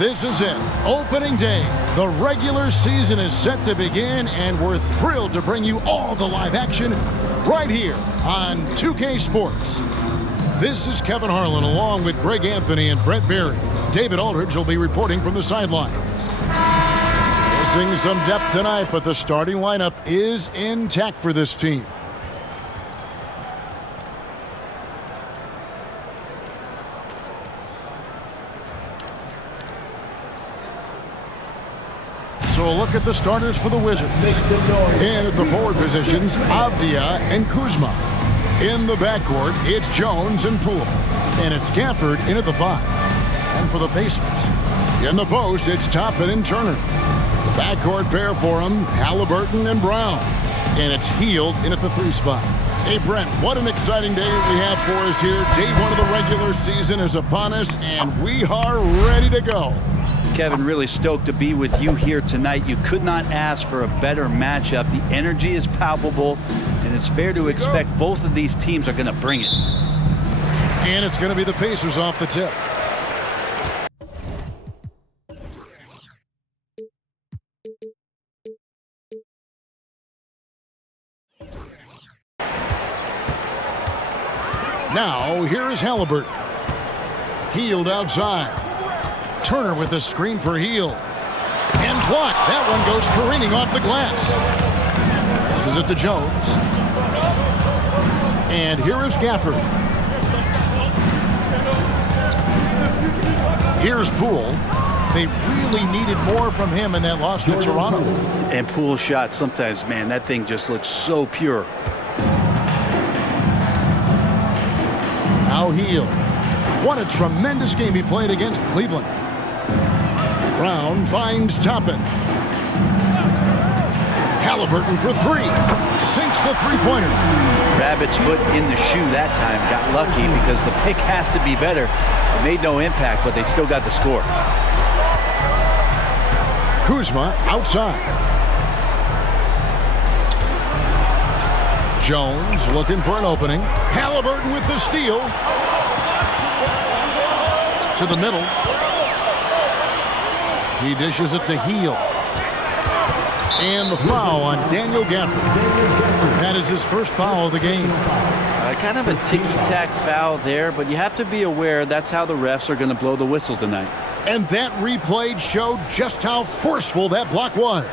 This is it, opening day. The regular season is set to begin, and we're thrilled to bring you all the live action right here on 2K Sports. This is Kevin Harlan along with Greg Anthony and Brett Berry. David Aldridge will be reporting from the sidelines. Missing some depth tonight, but the starting lineup is intact for this team. So a look at the starters for the Wizards. In at the forward positions, Avdia and Kuzma. In the backcourt, it's Jones and Poole. And it's Gafford in at the 5. And for the Pacers, in the post, it's Toppin and Turner. The backcourt pair for them, Halliburton and Brown. And it's Hield in at the 3 spot. Hey, Brent, what an exciting day we have for us here. Day 1 of the regular season is upon us, and we are ready to go. Kevin, really stoked to be with you here tonight. You could not ask for a better matchup. The energy is palpable, and it's fair to expect both of these teams are going to bring it. And it's going to be the Pacers off the tip. Now, here is Halliburton. Hield outside. Turner with the screen for Hield. And blocked. That one goes careening off the glass. Passes it to Jones. And here is Gafford. Here's Poole. They really needed more from him in that loss to Toronto. And Poole's shot sometimes, man, that thing just looks so pure. Now Hield. What a tremendous game he played against Cleveland. Brown finds Toppin. Halliburton for 3. Sinks the three-pointer. Rabbit's foot in the shoe that time. Got lucky because the pick has to be better. It made no impact, but they still got the score. Kuzma outside. Jones looking for an opening. Halliburton with the steal. To the middle. He dishes it to Hield. And the foul on Daniel Gafford. That is his first foul of the game. Kind of a ticky-tack foul there, but you have to be aware that's how the refs are going to blow the whistle tonight. And that replay showed just how forceful that block was.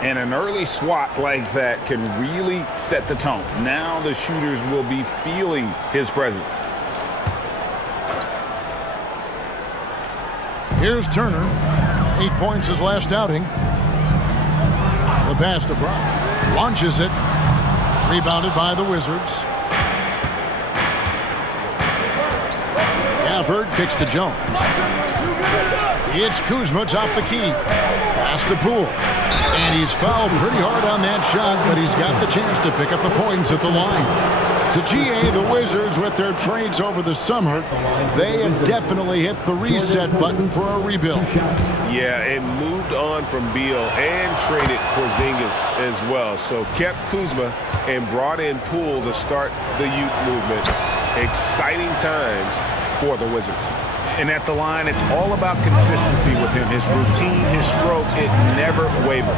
And an early swat like that can really set the tone. Now the shooters will be feeling his presence. Here's Turner. 8 points his last outing. The pass to Brown. Launches it. Rebounded by the Wizards. Gafford kicks to Jones. It's Kuzma top the key. Pass to Poole. And he's fouled pretty hard on that shot, but he's got the chance to pick up the points at the line. To GA, the Wizards, with their trades over the summer, they have definitely hit the reset button for a rebuild. Yeah, it moved on from Beal and traded Porzingis as well. So kept Kuzma and brought in Poole to start the youth movement. Exciting times for the Wizards. And at the line, it's all about consistency with him. His routine, his stroke, it never wavers.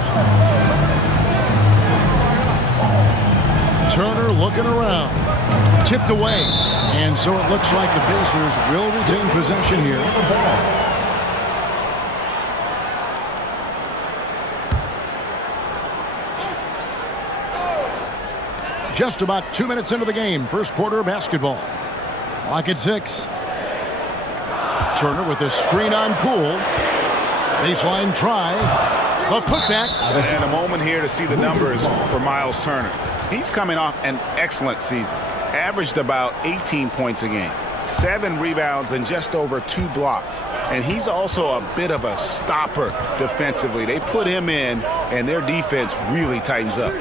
Turner looking around. Tipped away. And so it looks like the Pacers will retain possession here. Just about 2 minutes into the game. First quarter of basketball. Clock at 6. Turner with a screen on Poole. Baseline try. A putback. And a moment here to see the numbers for Miles Turner. He's coming off an excellent season. Averaged about 18 points a game. 7 rebounds and just over 2 blocks. And he's also a bit of a stopper defensively. They put him in, and their defense really tightens up.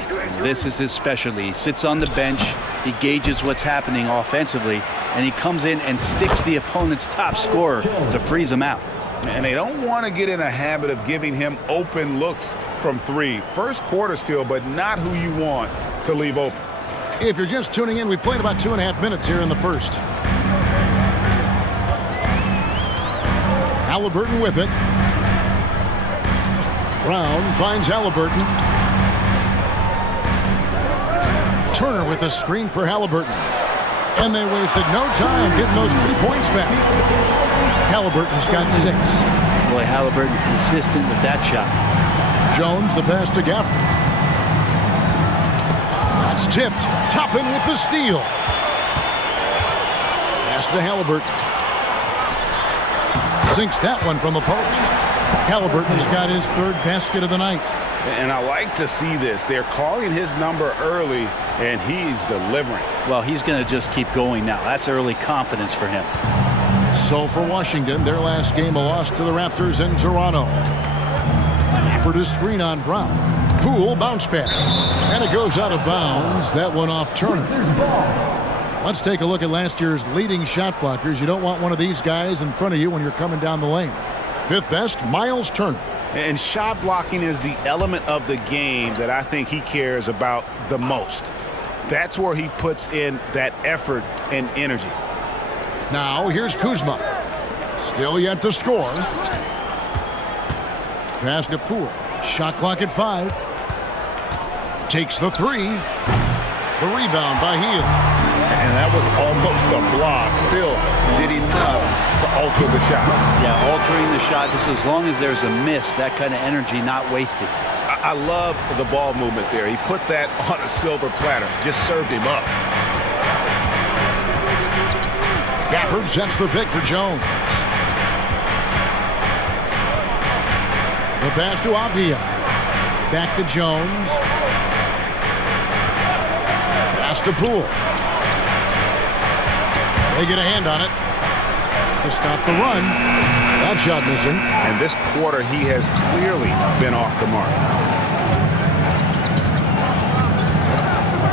This is his specialty. He sits on the bench, he gauges what's happening offensively, and he comes in and sticks the opponent's top scorer to freeze him out. And they don't want to get in a habit of giving him open looks from 3. First quarter still, but not who you want to leave open. If you're just tuning in, we've played about 2.5 minutes here in the first. Halliburton with it. Brown finds Halliburton. Turner with a screen for Halliburton. And they wasted no time getting those 3 points back. Halliburton's got 6. Boy, Halliburton consistent with that shot. Jones, the pass to Gafford. That's tipped. Toppin with the steal. Pass to Halliburton. Sinks that one from the post. Halliburton's got his 3rd basket of the night. And I like to see this. They're calling his number early, and he's delivering. Well, he's going to just keep going now. That's early confidence for him. So for Washington, their last game, a loss to the Raptors in Toronto. For the screen on Brown. Poole bounce pass. And it goes out of bounds. That one off Turner. Let's take a look at last year's leading shot blockers. You don't want one of these guys in front of you when you're coming down the lane. 5th best, Miles Turner. And shot blocking is the element of the game that I think he cares about the most. That's where he puts in that effort and energy. Now here's Kuzma. Still yet to score. Pass to Poole. Shot clock at 5. Takes the 3. The rebound by Hield. And that was almost a block. Still did enough to alter the shot. Yeah, altering the shot just as long as there's a miss, that kind of energy not wasted. I love the ball movement there. He put that on a silver platter. Just served him up. Gafford sets the pick for Jones. The pass to Avdia. Back to Jones. Pass to Poole. They get a hand on it to stop the run. That shot missing. And this quarter, he has clearly been off the mark.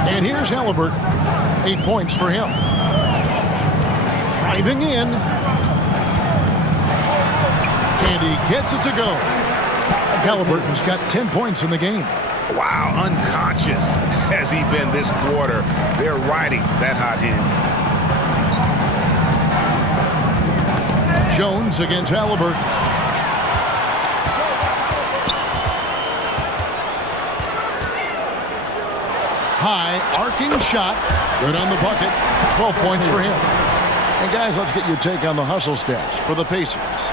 And here's Halliburton. 8 points for him. Driving in. And he gets it to go. Halliburton's got 10 points in the game. Wow, unconscious has he been this quarter. They're riding that hot hand. Jones against Halliburton. High, arcing shot. Good on the bucket. 12 points for him. And guys, let's get your take on the hustle stats for the Pacers.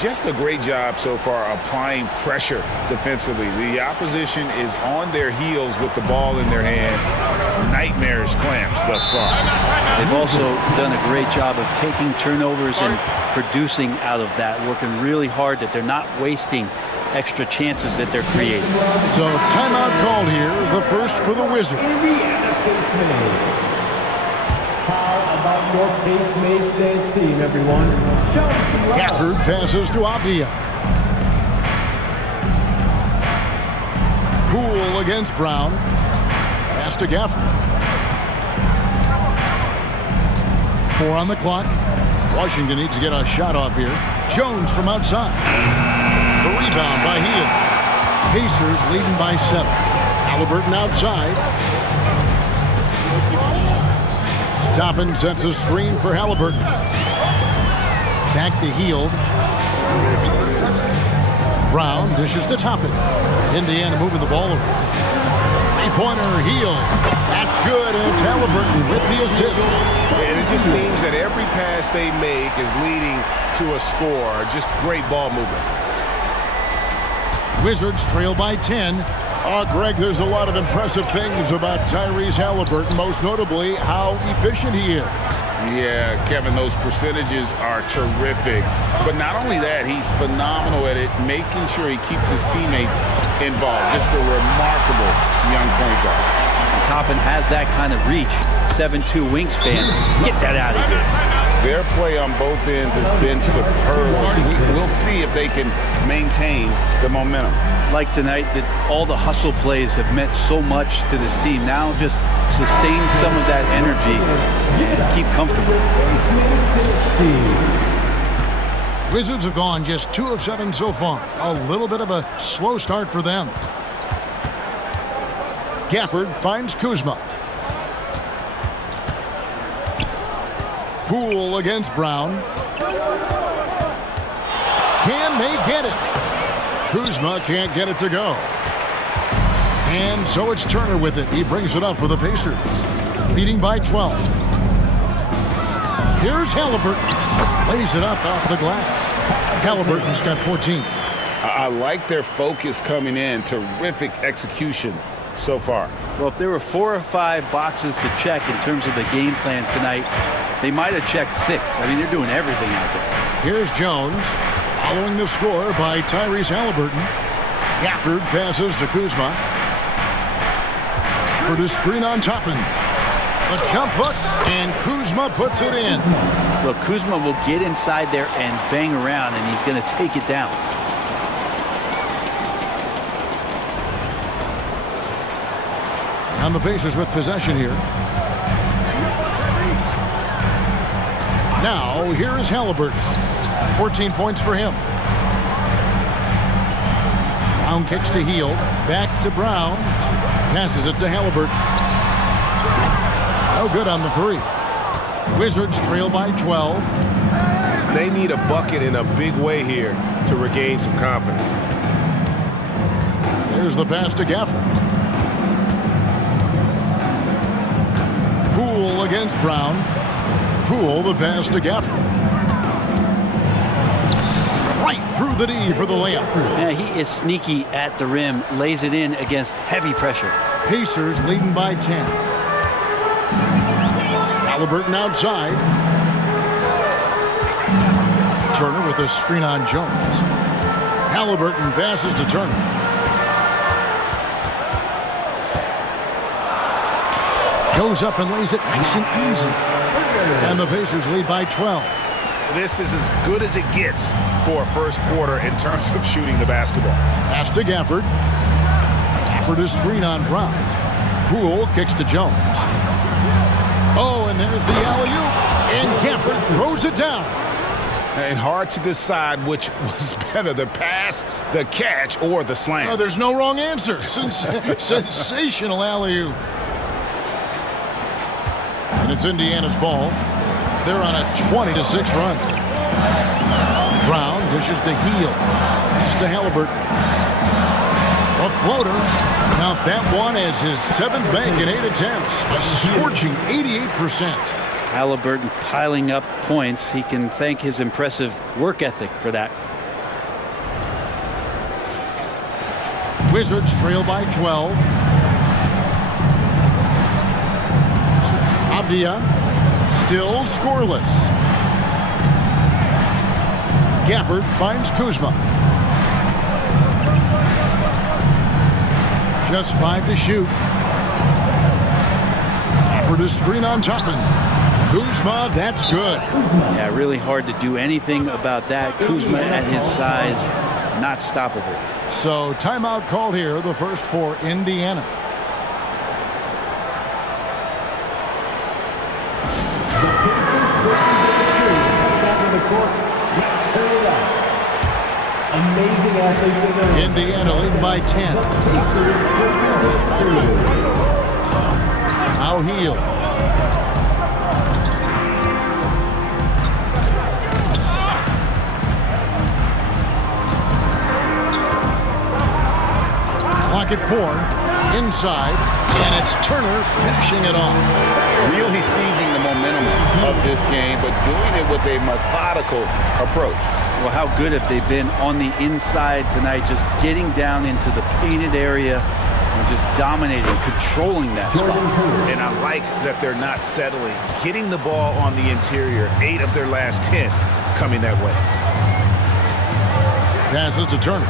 Just a great job so far applying pressure defensively. The opposition is on their heels with the ball in their hand. Nightmarish clamps thus far. They've also done a great job of taking turnovers and producing out of that, working really hard that they're not wasting extra chances that they're creating. So timeout called here, the first for the Wizards. About your Pace-Mates dance team, everyone. Show them some love. Gafford passes to Avdia. Poole against Brown. Pass to Gafford. 4 on the clock. Washington needs to get a shot off here. Jones from outside. The rebound by Hield. Pacers leading by 7. Halliburton outside. Toppin sets a screen for Halliburton. Back to Hield. Brown dishes to Toppin. Indiana moving the ball over. 3-pointer, Hield. That's good, and it's Halliburton with the assist. And it just seems that every pass they make is leading to a score. Just great ball movement. Wizards trail by 10. Greg, there's a lot of impressive things about Tyrese Halliburton, most notably how efficient he is. Yeah, Kevin, those percentages are terrific. But not only that, he's phenomenal at it, making sure he keeps his teammates involved. Just a remarkable young point guard. Toppin has that kind of reach, 7'2" wingspan. Get that out of here. Their play on both ends has been superb. We'll see if they can maintain the momentum. Like tonight, that all the hustle plays have meant so much to this team. Now just sustain some of that energy and keep comfortable. Wizards have gone just 2 of 7 so far. A little bit of a slow start for them. Gafford finds Kuzma. Poole against Brown. Can they get it? Kuzma can't get it to go. And so it's Turner with it. He brings it up for the Pacers, leading by 12. Here's Halliburton. Lays it up off the glass. Halliburton's got 14. I like their focus coming in. Terrific execution so far. Well, if there were 4 or 5 boxes to check in terms of the game plan tonight, they might have checked 6. I mean, they're doing everything out there. Here's Jones, following the score by Tyrese Halliburton. Gafford passes to Kuzma. For the screen on Toppin. The jump hook, and Kuzma puts it in. Well, Kuzma will get inside there and bang around, and he's going to take it down. And the Pacers with possession here. Now, here is Halliburton. 14 points for him. Brown kicks to Heel. Back to Brown. Passes it to Halliburton. No good on the 3. Wizards trail by 12. They need a bucket in a big way here to regain some confidence. There's the pass to Gafford. Poole against Brown. Poole the pass to Gafford. Right through the D for the layup. Yeah, he is sneaky at the rim. Lays it in against heavy pressure. Pacers leading by 10. Halliburton outside. Turner with a screen on Jones. Halliburton passes to Turner. Goes up and lays it nice and easy. And the Pacers lead by 12. This is as good as it gets for a first quarter in terms of shooting the basketball. Pass to Gafford. Gafford is screen on Brown. Poole kicks to Jones. Oh, and there's the alley-oop. And Gafford throws it down. And hard to decide which was better, the pass, the catch, or the slam. Oh, there's no wrong answer. Sensational alley-oop. And it's Indiana's ball. They're on a 20-6 run. Brown dishes to Heel. Pass to Halliburton. A floater. Count that one as his 7th bank in 8 attempts. A scorching 88%. Halliburton piling up points. He can thank his impressive work ethic for that. Wizards trail by 12. Avdia still scoreless. Gafford finds Kuzma. Just 5 to shoot. For the screen on Toppin. Kuzma, that's good. Yeah, really hard to do anything about that. Kuzma at his size, not stoppable. So timeout called here, the first for Indiana. Amazing athlete. Indiana leading by 10. Now Heel. Clock at 4. Inside. And it's Turner finishing it off. Really seizing the momentum of this game, but doing it with a methodical approach. Well, how good have they been on the inside tonight, just getting down into the painted area and just dominating, controlling that spot. And I like that they're not settling. Getting the ball on the interior, 8 of their last 10 coming that way. Passes to Turner.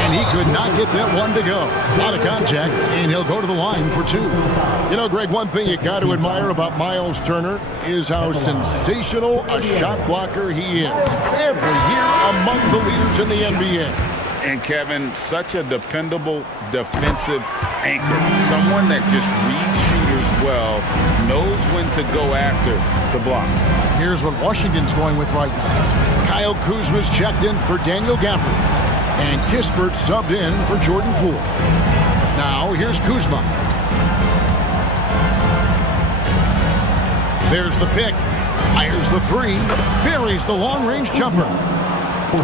And he could not get that one to go. Out of contact, and he'll go to the line for 2. You know, Greg, one thing you got to admire about Miles Turner is how sensational a shot blocker he is. Every year among the leaders in the NBA. And Kevin, such a dependable defensive anchor. Someone that just reads shooters well, knows when to go after the block. Here's what Washington's going with right now. Kyle Kuzma's checked in for Daniel Gafford. And Kispert subbed in for Jordan Poole. Now, here's Kuzma. There's the pick. Fires the three. Buries the long-range jumper.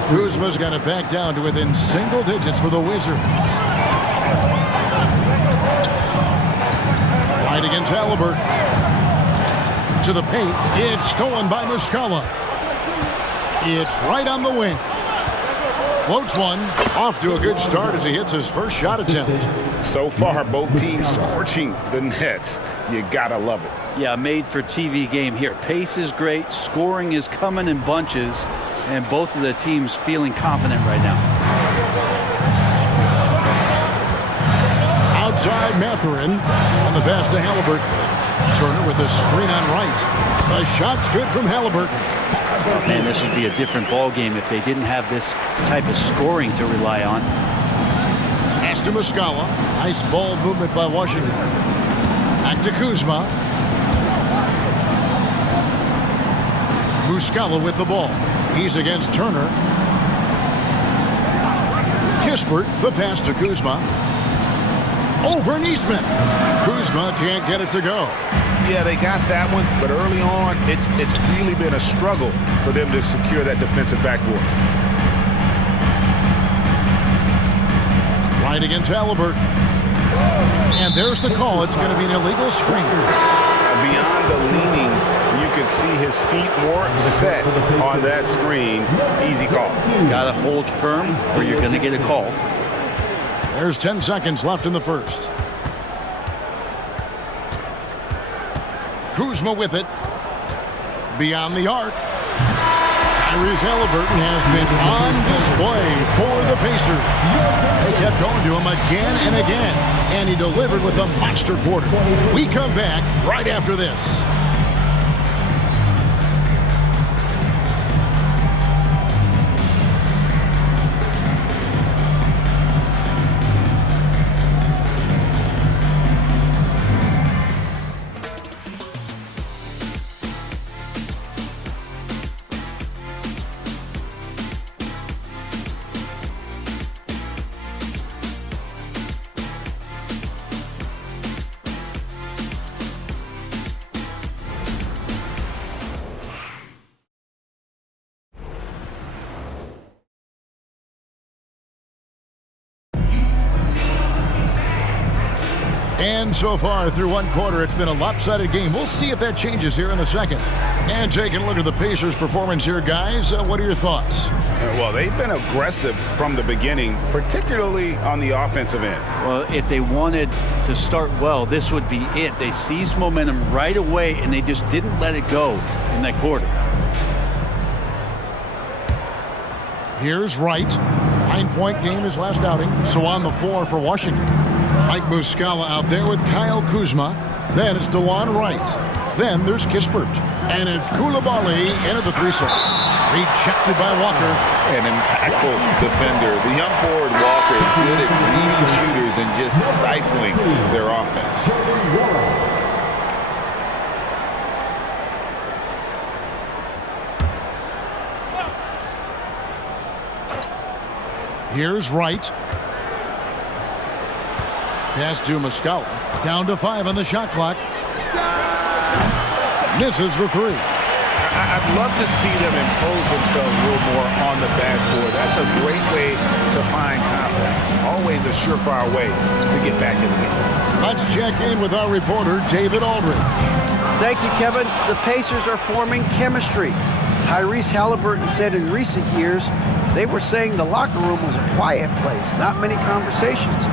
Kuzma's got it back down to within single digits for the Wizards. Right against Halliburton. To the paint. It's stolen by Muscala. It's right on the wing. Floats one. Off to a good start as he hits his first shot attempt. So far, both teams scorching the nets. You gotta love it. Yeah, made for TV game here. Pace is great. Scoring is coming in bunches. And both of the teams feeling confident right now. Outside Mathurin on the pass to Halliburton. Turner with a screen on right. The shot's good from Halliburton. Man, this would be a different ball game if they didn't have this type of scoring to rely on. Pass to Muscala. Nice ball movement by Washington. Back to Kuzma. Muscala with the ball. He's against Turner. Kispert, the pass to Kuzma. Over Niesman. Kuzma can't get it to go. Yeah, they got that one, but early on, it's really been a struggle for them to secure that defensive backboard. Right against Halliburton. And there's the call. It's going to be an illegal screen. Beyond the leaning, you can see his feet more set on that screen. Easy call. Got to hold firm or you're going to get a call. There's 10 seconds left in the first. Kuzma with it. Beyond the arc. Tyrese Halliburton has been on display for the Pacers. They kept going to him again and again, and he delivered with a monster quarter. We come back right after this. And so far through one quarter, it's been a lopsided game. We'll see if that changes here in the second. And taking a look at the Pacers' performance here, guys, what are your thoughts? Well, they've been aggressive from the beginning, particularly on the offensive end. Well, if they wanted to start well, this would be it. They seized momentum right away, and they just didn't let it go in that quarter. Here's Wright. 9-point game his last outing, so on the floor for Washington. Mike Muscala out there with Kyle Kuzma. Then it's DeJuan Wright. Then there's Kispert. And it's Coulibaly into the three slot. Rejected by Walker. An impactful defender. The young forward Walker is good at reading shooters and just stifling their offense. Here's Wright. Pass to Muscala. Down to 5 on the shot clock. Misses the three. I'd love to see them impose themselves a little more on the backboard. That's a great way to find confidence. Always a surefire way to get back in the game. Let's check in with our reporter, David Aldridge. Thank you, Kevin. The Pacers are forming chemistry. Tyrese Halliburton said in recent years, they were saying the locker room was a quiet place, not many conversations.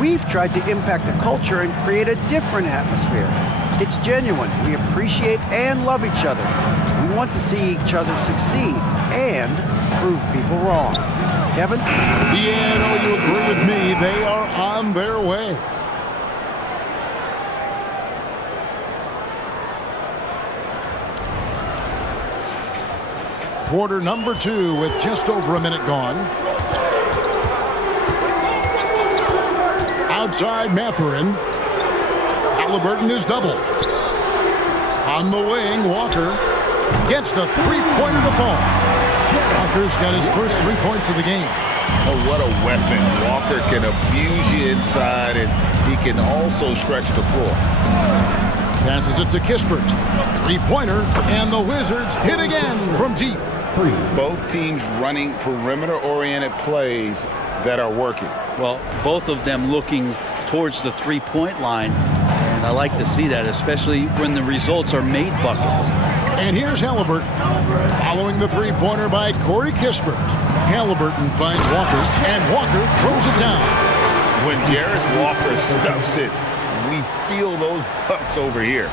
We've tried to impact the culture and create a different atmosphere. It's genuine. We appreciate and love each other. We want to see each other succeed and prove people wrong. Kevin? Yeah, no, you agree with me. They are on their way. Quarter number 2 with just over a minute gone. Outside Mathurin. Halliburton is doubled. On the wing, Walker gets the three-pointer to fall. Walker's got his first 3 points of the game. Oh, what a weapon. Walker can abuse you inside, and he can also stretch the floor. Passes it to Kispert. Three-pointer, and the Wizards hit again from deep. Both teams running perimeter-oriented plays that are working. Well, both of them looking towards the three-point line, and I like to see that, especially when the results are made buckets. And here's Halliburton, following the three-pointer by Corey Kispert. Halliburton finds Walker, and Walker throws it down. When Jarris Walker stuffs it, we feel those bucks over here.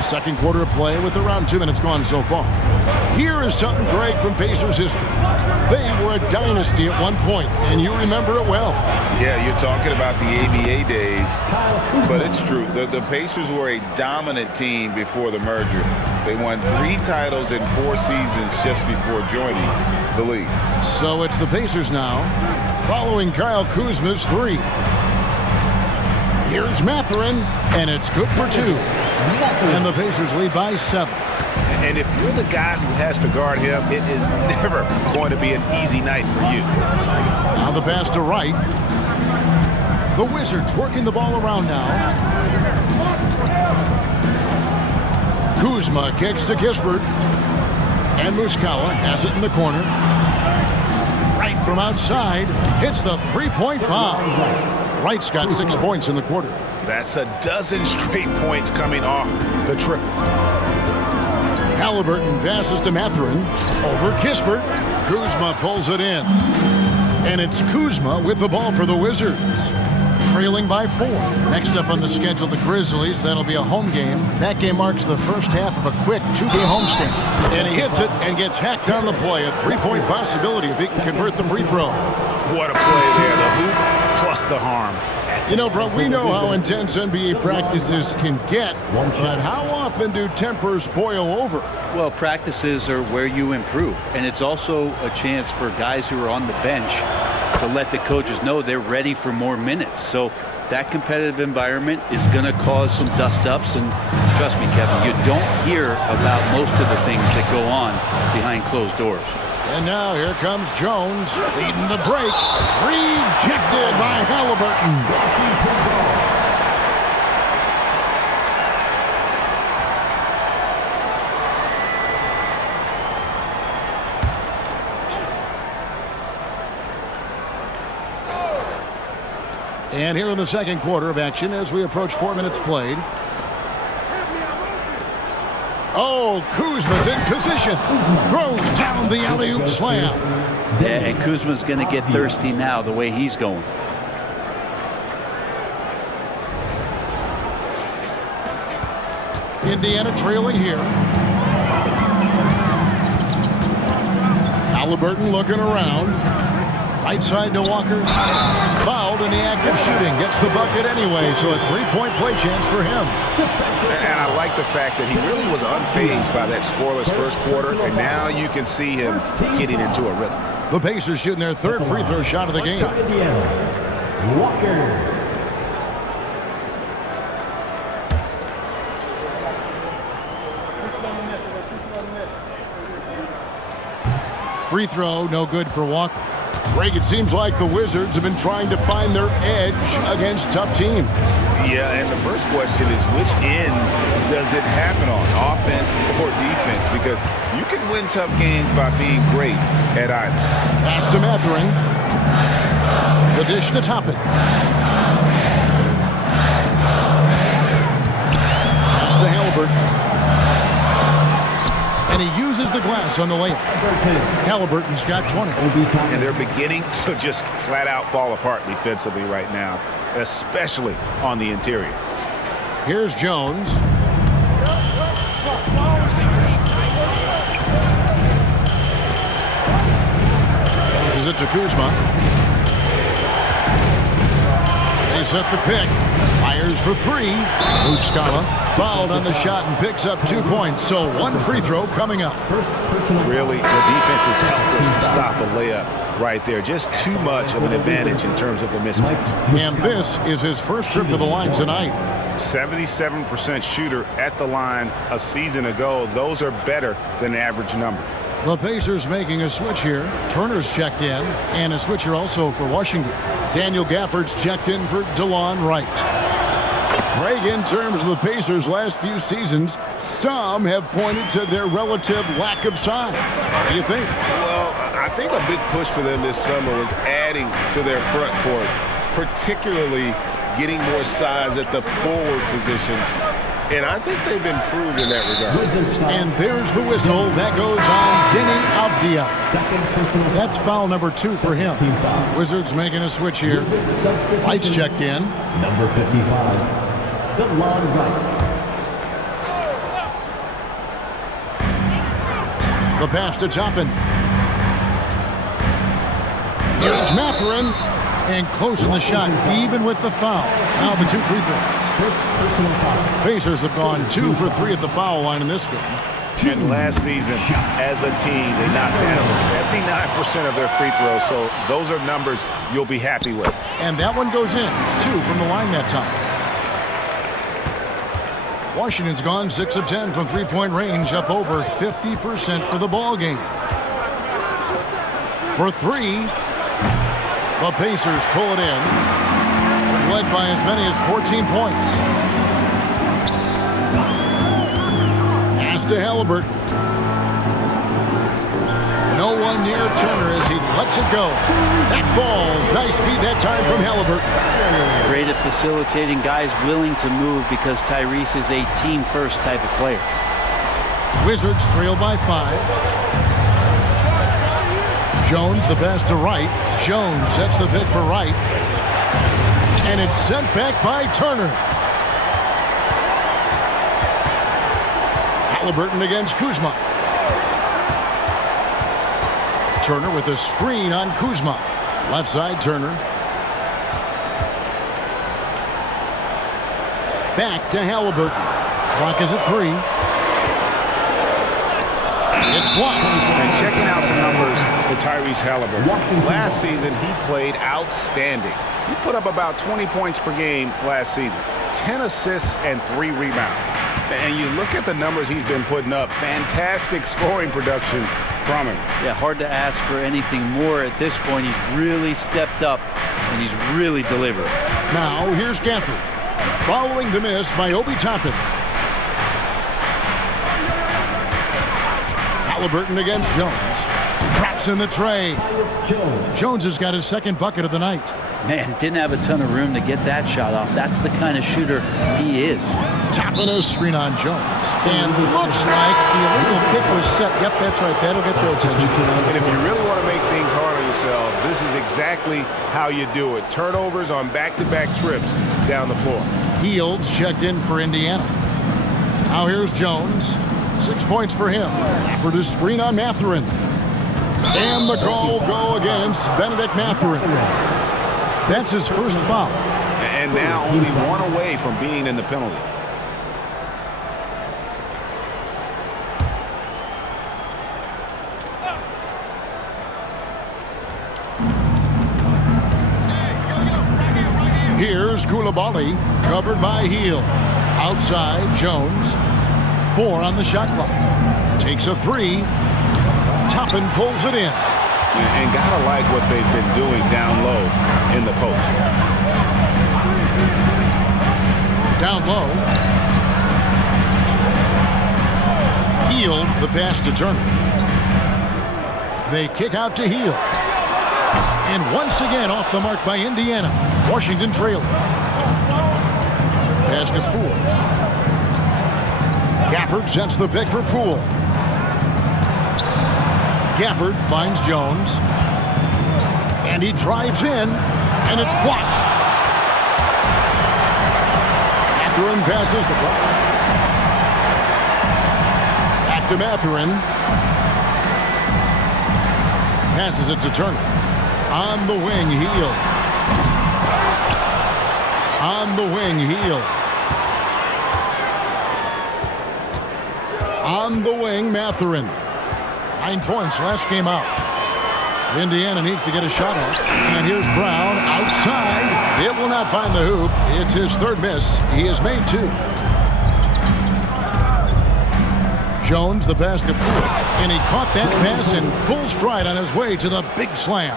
Second quarter of play with around 2 minutes gone so far. Here is something great from Pacers history. They were a dynasty at one point, and you remember it well. Yeah, you're talking about the ABA days, but it's true. The Pacers were a dominant team before the merger. They won 3 titles in 4 seasons just before joining the league. So it's the Pacers now, following Kyle Kuzma's 3. Here's Mathurin, and it's good for 2. And the Pacers lead by 7. And if you're the guy who has to guard him, it is never going to be an easy night for you. Now the pass to Wright. The Wizards working the ball around now. Kuzma kicks to Kispert. And Muscala has it in the corner. Wright from outside hits the three-point bomb. Wright's got 6 points in the quarter. That's a dozen straight points coming off the triple. Halliburton passes to Mathurin. Over Kispert. Kuzma pulls it in. And it's Kuzma with the ball for the Wizards. Trailing by 4. Next up on the schedule, the Grizzlies. That'll be a home game. That game marks the first half of a quick 2-game homestand. And he hits it and gets hacked on the play. A 3-point possibility if he can convert the free throw. What a play there. The hoop plus the harm. You know, bro, we know how intense NBA practices can get, but how often do tempers boil over? Well, practices are where you improve, and it's also a chance for guys who are on the bench to let the coaches know they're ready for more minutes. So that competitive environment is going to cause some dust-ups, and trust me, Kevin, you don't hear about most of the things that go on behind closed doors. And now here comes Jones leading the break. Rejected by Halliburton. And here in the second quarter of action as we approach 4 minutes played. Oh, Kuzma's in position. Throws down the alley-oop slam. Yeah, and Kuzma's going to get thirsty now the way he's going. Indiana trailing here. Halliburton looking around. Right side to Walker. Fouled in the act of shooting. Gets the bucket anyway, so a 3-point play chance for him. And I like the fact that he really was unfazed by that scoreless first quarter, and now you can see him getting into a rhythm. The Pacers shooting their 3rd free throw shot of the game. Walker. Free throw, no good for Walker. Greg, it seems like the Wizards have been trying to find their edge against tough teams. Yeah, and the first question is, which end does it happen on, offense or defense? Because you can win tough games by being great at either. Pass to Mathurin. The dish to Toppin. Pass to Halliburton. And he uses the glass on the layup. Halliburton's got 20. And they're beginning to just flat out fall apart defensively right now, especially on the interior. Here's Jones. Passes it to Kuzma. They set the pick. Fires for 3. Muscala fouled on the shot and picks up 2 points. So 1 free throw coming up. Really, the defense is helpless to stop a layup right there. Just too much of an advantage in terms of the mismatch. And this is his first trip to the line tonight. 77% shooter at the line a season ago. Those are better than average numbers. The Pacers making a switch here. Turner's checked in, and a switcher also for Washington. Daniel Gafford's checked in for DeLon Wright. Greg, in terms of the Pacers' last few seasons, some have pointed to their relative lack of size. What do you think? Well, I think a big push for them this summer was adding to their front court, particularly getting more size at the forward positions. And I think they've improved in that regard. And there's the whistle. That goes on Denny Avdia. That's foul number 2 for him. Wizards making a switch here. Lights checked in. Number 55. DeLon Wright. The pass to Toppin. Here's Mathurin. And closing the shot, even with the foul. Now the 2 free throws. First personal foul. Pacers have gone 2 for 3 at the foul line in this game. And last season, as a team, they knocked down 79% of their free throws. So those are numbers you'll be happy with. And that one goes in. 2 from the line that time. Washington's gone 6 of 10 from three-point range, up over 50% for the ball game. For 3, the Pacers pull it in, led by as many as 14 points. Pass to Halliburton. No one near Turner as he lets it go. That falls. Nice feed that time from Halliburton. Great at facilitating guys willing to move because Tyrese is a team-first type of player. Wizards trail by 5. Jones, the pass to Wright. Jones sets the pick for Wright. And it's sent back by Turner. Halliburton against Kuzma. Turner with a screen on Kuzma. Left side, Turner. Back to Halliburton. Clock is at 3. It's blocked. And checking out some numbers for Tyrese Halliburton. Last season, he played outstanding. He put up about 20 points per game last season, 10 assists and 3 rebounds. And you look at the numbers he's been putting up, fantastic scoring production from him. Yeah, hard to ask for anything more at this point. He's really stepped up, and he's really delivered. Now, here's Gafford. Following the miss by Obi Toppin. Halliburton against Jones. Drops in the tray. Jones has got his second bucket of the night. Man, didn't have a ton of room to get that shot off. That's the kind of shooter he is. Toppin a screen on Jones. And looks like the illegal kick was set. Yep, that's right. That'll get their attention. And if you really want to make things hard on yourselves, this is exactly how you do it. Turnovers on back-to-back trips down the floor. Fields checked in for Indiana. Now here's Jones. 6 points for him. For the screen on Mathurin. And the call will go against Benedict Mathurin. That's his first foul. And now only 1 away from being in the penalty. Here's Koulibaly, covered by Heel. Outside, Jones. 4 on the shot clock. Takes a 3. Toppin pulls it in. And gotta like what they've been doing down low in the post. Down low. Heel, the pass to Turner. They kick out to Heel. And once again off the mark by Indiana. Washington trailing. Pass to Poole. Gafford sets the pick for Poole. Gafford finds Jones. And he drives in. And it's blocked. Mathurin passes to Brock. Back to Mathurin. Passes it to Turner. On the wing, Heel. On the wing, Heel. On the wing, Mathurin. 9 points last game out. Indiana needs to get a shot off. And here's Brown outside. It will not find the hoop. It's his third miss. He has made 2. Jones, the pass to Poole. And he caught that pass in full stride on his way to the big slam.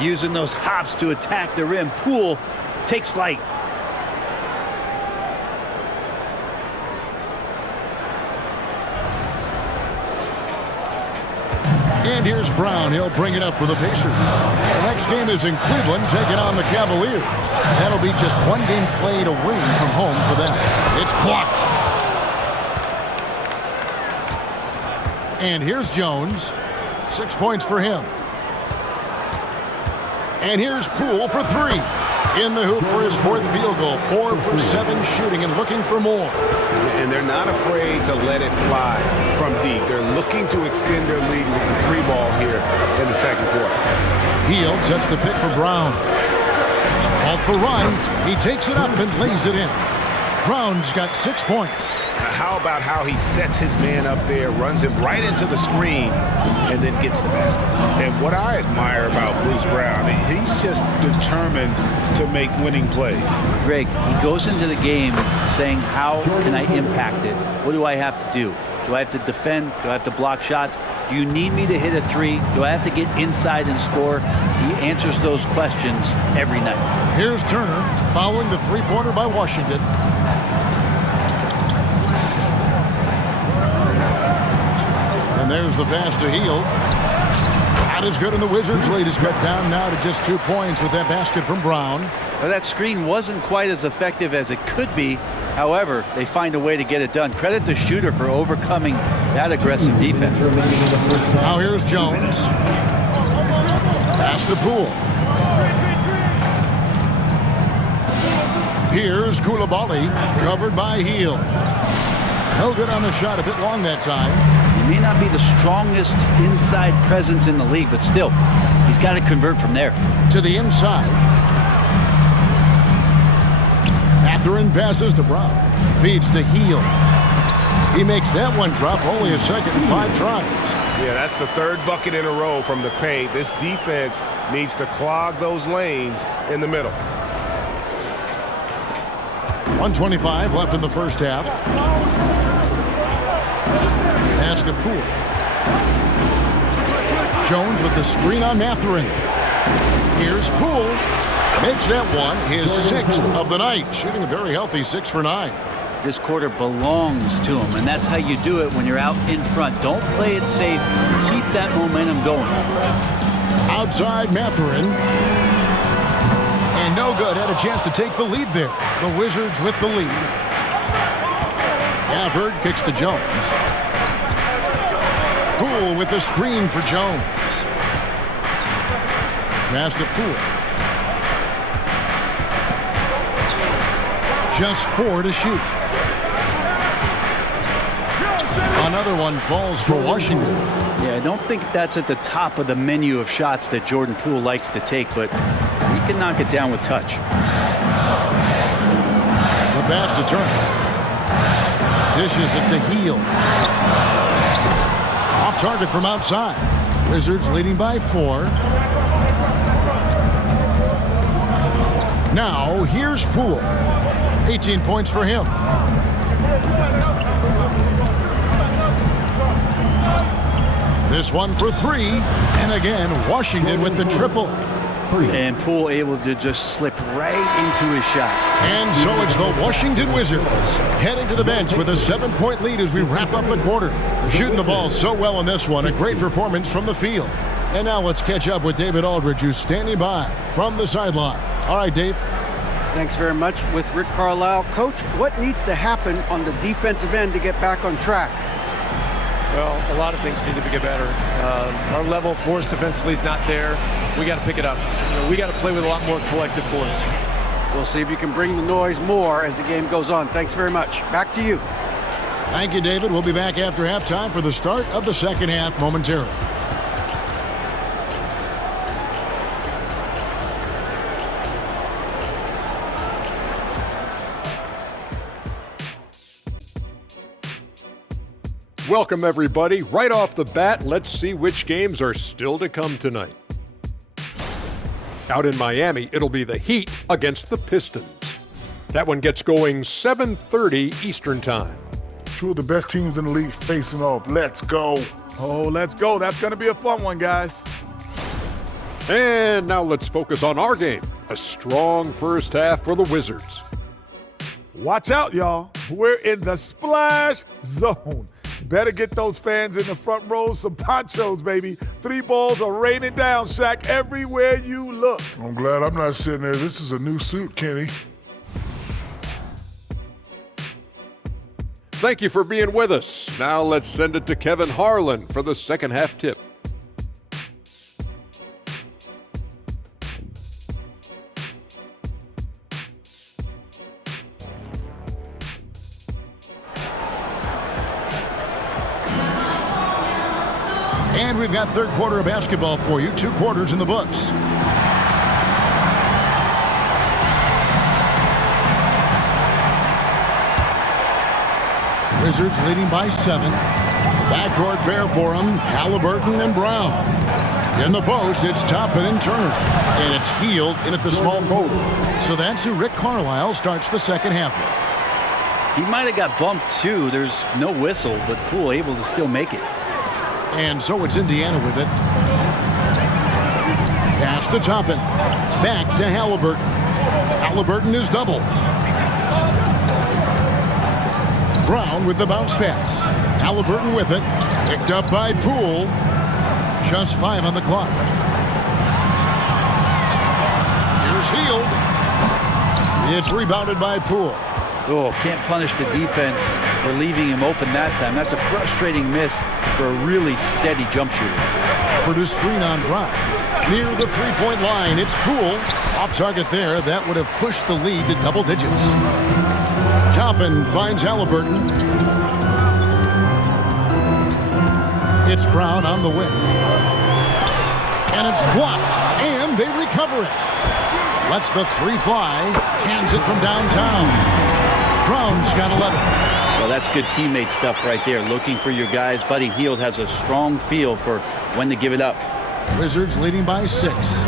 Using those hops to attack the rim. Poole takes flight. And here's Brown. He'll bring it up for the Pacers. The next game is in Cleveland, taking on the Cavaliers. That'll be just one game played away from home for them. It's blocked. And here's Jones. 6 points for him. And here's Poole for 3. In the hoop for his 4th field goal. 4 for 7 shooting and looking for more. And they're not afraid to let it fly from deep. They're looking to extend their lead with the 3 ball here in the second quarter. Hield sets the pick for Brown. Off the run. He takes it up and lays it in. Brown's got 6 points. How about how he sets his man up there, runs him right into the screen, and then gets the basket. And what I admire about Bruce Brown, he's just determined to make winning plays. Greg, he goes into the game saying, how can I impact it? What do I have to do? Do I have to defend? Do I have to block shots? Do you need me to hit a 3? Do I have to get inside and score? He answers those questions every night. Here's Turner following the 3-pointer by Washington. And there's the pass to Hield. Not as good, and the Wizards' lead is cut down now to just 2 points with that basket from Brown. Well, that screen wasn't quite as effective as it could be. However, they find a way to get it done. Credit the shooter for overcoming that aggressive defense. Now here's Jones. Pass to Poole. Here's Koulibaly, covered by Hield. No good on the shot, a bit long that time. He may not be the strongest inside presence in the league, but still, he's got to convert from there. To the inside. Mathurin passes to Brown. Feeds to Hield. He makes that one drop, only a second and 5 tries. Yeah, that's the 3rd bucket in a row from the paint. This defense needs to clog those lanes in the middle. 1:25 left in the first half. Pass to Poole. Jones with the screen on Mathurin. Here's Poole. Makes that one his 6th of the night. Shooting a very healthy 6 for 9. This quarter belongs to him, and that's how you do it when you're out in front. Don't play it safe. Keep that momentum going. Outside Mathurin. And no good. Had a chance to take the lead there. The Wizards with the lead. Gafford kicks to Jones. Poole with the screen for Jones. Pass to Poole. Just 4 to shoot. Another one falls for Washington. Yeah, I don't think that's at the top of the menu of shots that Jordan Poole likes to take, but he can knock it down with touch. The pass to Turner. Dishes it to Hield. Off target from outside. Wizards leading by 4. Now here's Poole. 18 points for him. This one for 3. And again, Washington with the triple. And Poole able to just slip right into his shot. And so it's the Washington Wizards heading to the bench with a 7-point lead as we wrap up the quarter. They're shooting the ball so well in this one. A great performance from the field. And now let's catch up with David Aldridge, who's standing by from the sideline. All right, Dave. Thanks very much with Rick Carlisle. Coach, what needs to happen on the defensive end to get back on track? Well, a lot of things need to get better. Our level of force defensively is not there. We got to pick it up. We got to play with a lot more collective force. We'll see if you can bring the noise more as the game goes on. Thanks very much. Back to you. Thank you, David. We'll be back after halftime for the start of the second half momentarily. Welcome, everybody. Right off the bat, let's see which games are still to come tonight. Out in Miami, it'll be the Heat against the Pistons. That one gets going 7:30 Eastern Time. 2 of the best teams in the league facing off. Let's go. Oh, let's go. That's going to be a fun one, guys. And now let's focus on our game. A strong first half for the Wizards. Watch out, y'all. We're in the splash zone. Better get those fans in the front rows some ponchos, baby. three balls are raining down, Shaq, everywhere you look. I'm glad I'm not sitting there. This is a new suit, Kenny. Thank you for being with us. Now let's send it to Kevin Harlan for the second half tip. And we've got third quarter of basketball for you. 2 quarters in the books. Wizards leading by 7. Backcourt pair for them, Halliburton and Brown. In the post, it's Toppin and Turner. And it's Hield in at the small forward. So that's who Rick Carlisle starts the second half with. He might have got bumped too. There's no whistle, but Poole able to still make it. And so it's Indiana with it. Pass to Toppin. Back to Halliburton. Halliburton is double. Brown with the bounce pass. Halliburton with it. Picked up by Poole. Just 5 on the clock. Here's Hield. It's rebounded by Poole. Oh, can't punish the defense for leaving him open that time. That's a frustrating miss for a really steady jump shooter. For the screen on Brown. Near the three-point line, it's Poole. Off target there. That would have pushed the lead to double digits. Toppin finds Halliburton. It's Brown on the wing. And it's blocked. And they recover it. Lets the 3 fly. Cans it from downtown. Brown's got 11. Well, that's good teammate stuff right there. Looking for your guys. Buddy Hield has a strong feel for when to give it up. Wizards leading by 6.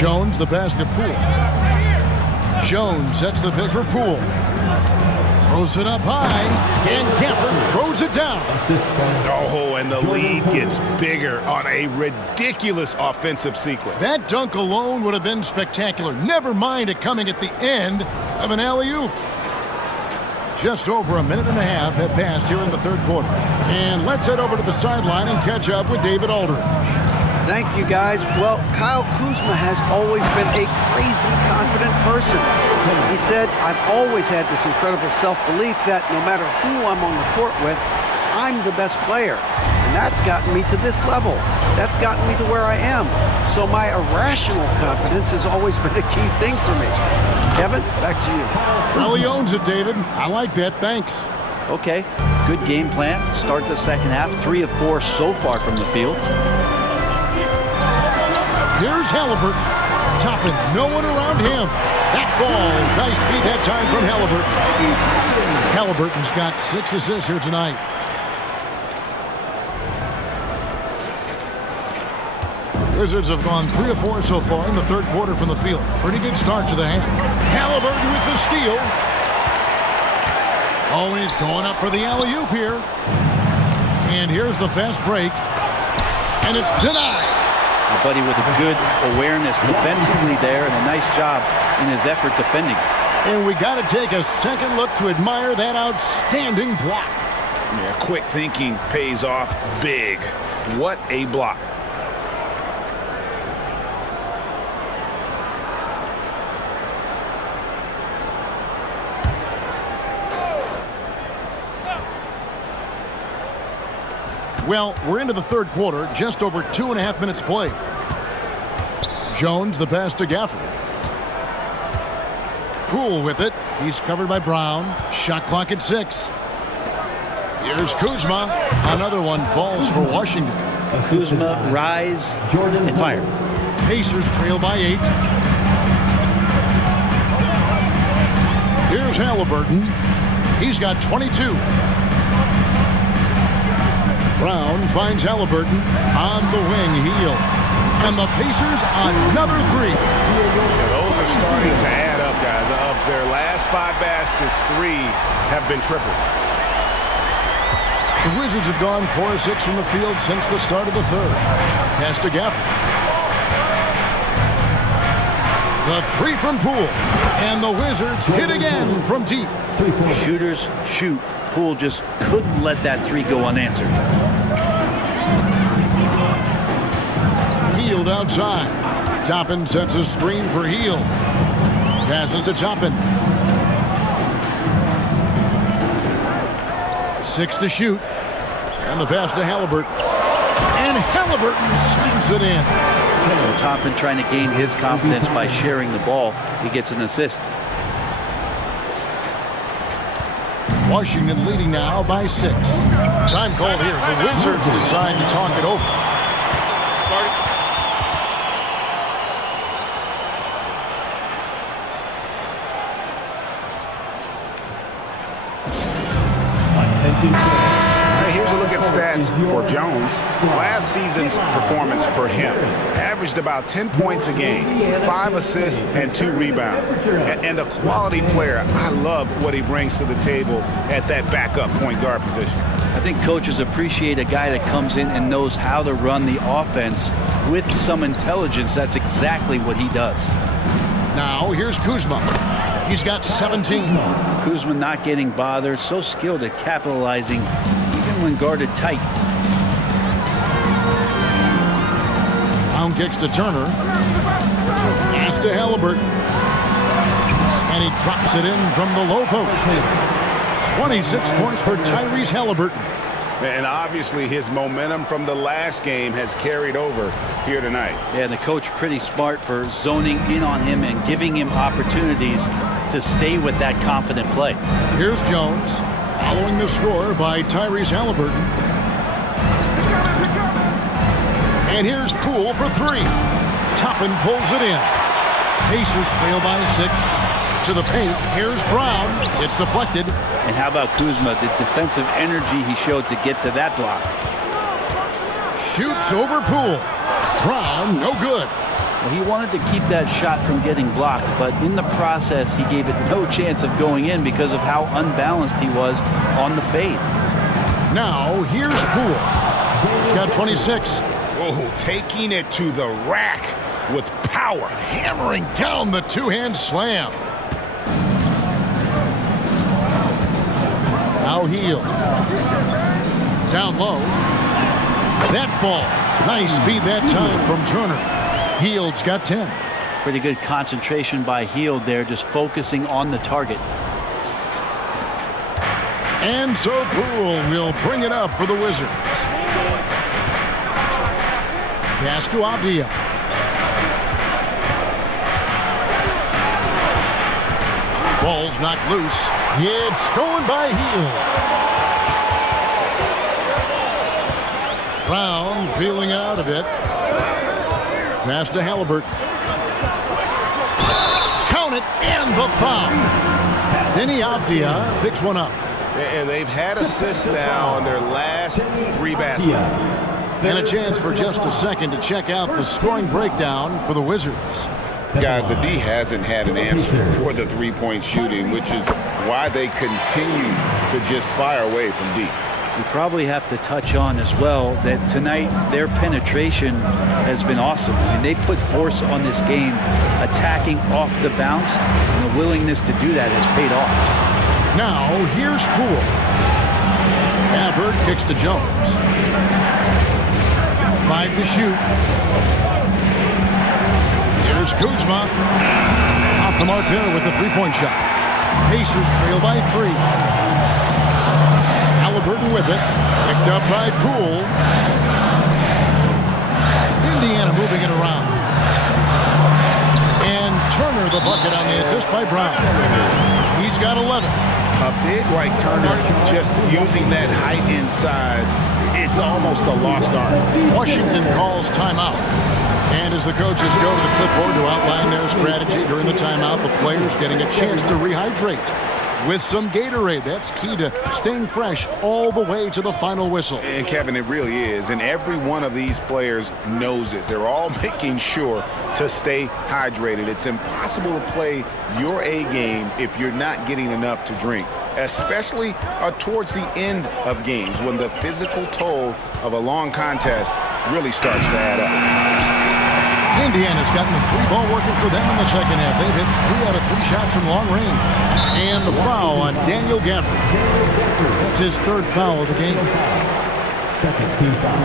Jones the pass to Poole. Jones sets the pick for Poole. Throws it up high. And Gafford throws it down. Oh, and the lead gets bigger on a ridiculous offensive sequence. That dunk alone would have been spectacular. Never mind it coming at the end of an alley-oop. Just over a minute and a half have passed here in the third quarter. And let's head over to the sideline and catch up with David Aldridge. Thank you, guys. Well, Kyle Kuzma has always been a crazy confident person. He said, I've always had this incredible self-belief that no matter who I'm on the court with, I'm the best player. And that's gotten me to this level. That's gotten me to where I am. So my irrational confidence has always been a key thing for me. Kevin, back to you. Well, he owns it, David. I like that. Thanks. Okay, good game plan. Start the second half. 3 of 4 so far from the field. Here's Halliburton. Toppin, no one around him. That falls. Nice feed that time from Halliburton. Halliburton's got 6 assists here tonight. Wizards have gone 3 of 4 so far in the third quarter from the field. Pretty good start to the half. Halliburton with the steal. Oh, he's going up for the alley-oop here. And here's the fast break. And it's denied. Buddy with a good awareness defensively there and a nice job in his effort defending. And we got to take a second look to admire that outstanding block. Yeah, quick thinking pays off big. What a block. Well, we're into the third quarter, just over 2.5 minutes played. Jones the pass to Gafford. Poole with it. He's covered by Brown. Shot clock at 6. Here's Kuzma. Another one falls for Washington. Kuzma, rise, and fire. Pacers trail by 8. Here's Halliburton. He's got 22. Brown finds Halliburton on the wing. Hield. And the Pacers another 3. Yeah, those are starting to add up, guys. Of their last 5 baskets, 3 have been triples. The Wizards have gone 4 of 6 from the field since the start of the third. Pass to Gafford. The 3 from Poole. And the Wizards hit again from deep. Shooters shoot. Poole just couldn't let that 3 go unanswered. field outside. Toppin sets a screen for Heel. Passes to Toppin. 6 to shoot. And the pass to Halliburton. And Halliburton shoots it in. Well, Toppin trying to gain his confidence by sharing the ball. He gets an assist. Washington leading now by 6. Time called here. The Wizards decide to talk it over. Here's a look at stats for Jones. Last season's performance for him averaged about 10 points a game, 5 assists, and 2 rebounds. And a quality player. I love what he brings to the table at that backup point guard position. I think coaches appreciate a guy that comes in and knows how to run the offense with some intelligence. That's exactly what he does. Now here's Kuzma. He's got 17. Kuzma not getting bothered, so skilled at capitalizing even when guarded tight. Down kicks to Turner. Pass to Halliburton. And he drops it in from the low post. 26 points for Tyrese Halliburton. And obviously his momentum from the last game has carried over here tonight. Yeah, the coach pretty smart for zoning in on him and giving him opportunities to stay with that confident play. Here's Jones, following the score by Tyrese Halliburton. And here's Poole for 3. Toppin pulls it in. Pacers trail by 6. To the paint, here's Brown. It's deflected. And how about Kuzma, the defensive energy he showed to get to that block. Shoots over Poole. Brown, no good. Well, he wanted to keep that shot from getting blocked, but in the process, he gave it no chance of going in because of how unbalanced he was on the fade. Now, here's Poole. He's got 26. Oh, taking it to the rack with power. Hammering down the two-hand slam. Now Heel. Down low. That falls. Nice speed that time from Turner. Heald's got 10. Pretty good concentration by Hield there, just focusing on the target. And so Poole will bring it up for the Wizards. Pass to Avdia. Ball's knocked loose. It's stolen by Hield. Brown feeling out a bit. Pass to Halliburton. Count it, and the foul. Denny Avdia picks one up. And they've had assists now on their last 3 baskets. And a chance for just a second to check out the scoring breakdown for the Wizards. Guys, the D hasn't had an answer for the three-point shooting, which is why they continue to just fire away from deep. We probably have to touch on as well that tonight their penetration has been awesome. I mean, they put force on this game, attacking off the bounce, and the willingness to do that has paid off. Now, here's Poole. Gafford kicks to Jones. 5 to shoot. Here's Kuzma. Off the mark there with the three-point shot. Pacers trail by 3. Halliburton with it. Picked up by Poole. Indiana moving it around. And Turner the bucket on the assist by Brown. He's got 11. A big like Turner just using that height inside. It's almost a lost art. Washington calls timeout. And as the coaches go to the clipboard to outline their strategy during the timeout, the players getting a chance to rehydrate with some Gatorade. That's key to staying fresh all the way to the final whistle. And Kevin, it really is. And every one of these players knows it. They're all making sure to stay hydrated. It's impossible to play your A game if you're not getting enough to drink, especially towards the end of games when the physical toll of a long contest really starts to add up. Indiana's gotten the 3-ball working for them in the second half. They've hit 3 out of 3 shots from long range. And the foul on Daniel Gafford. That's his 3rd foul of the game. Second team foul.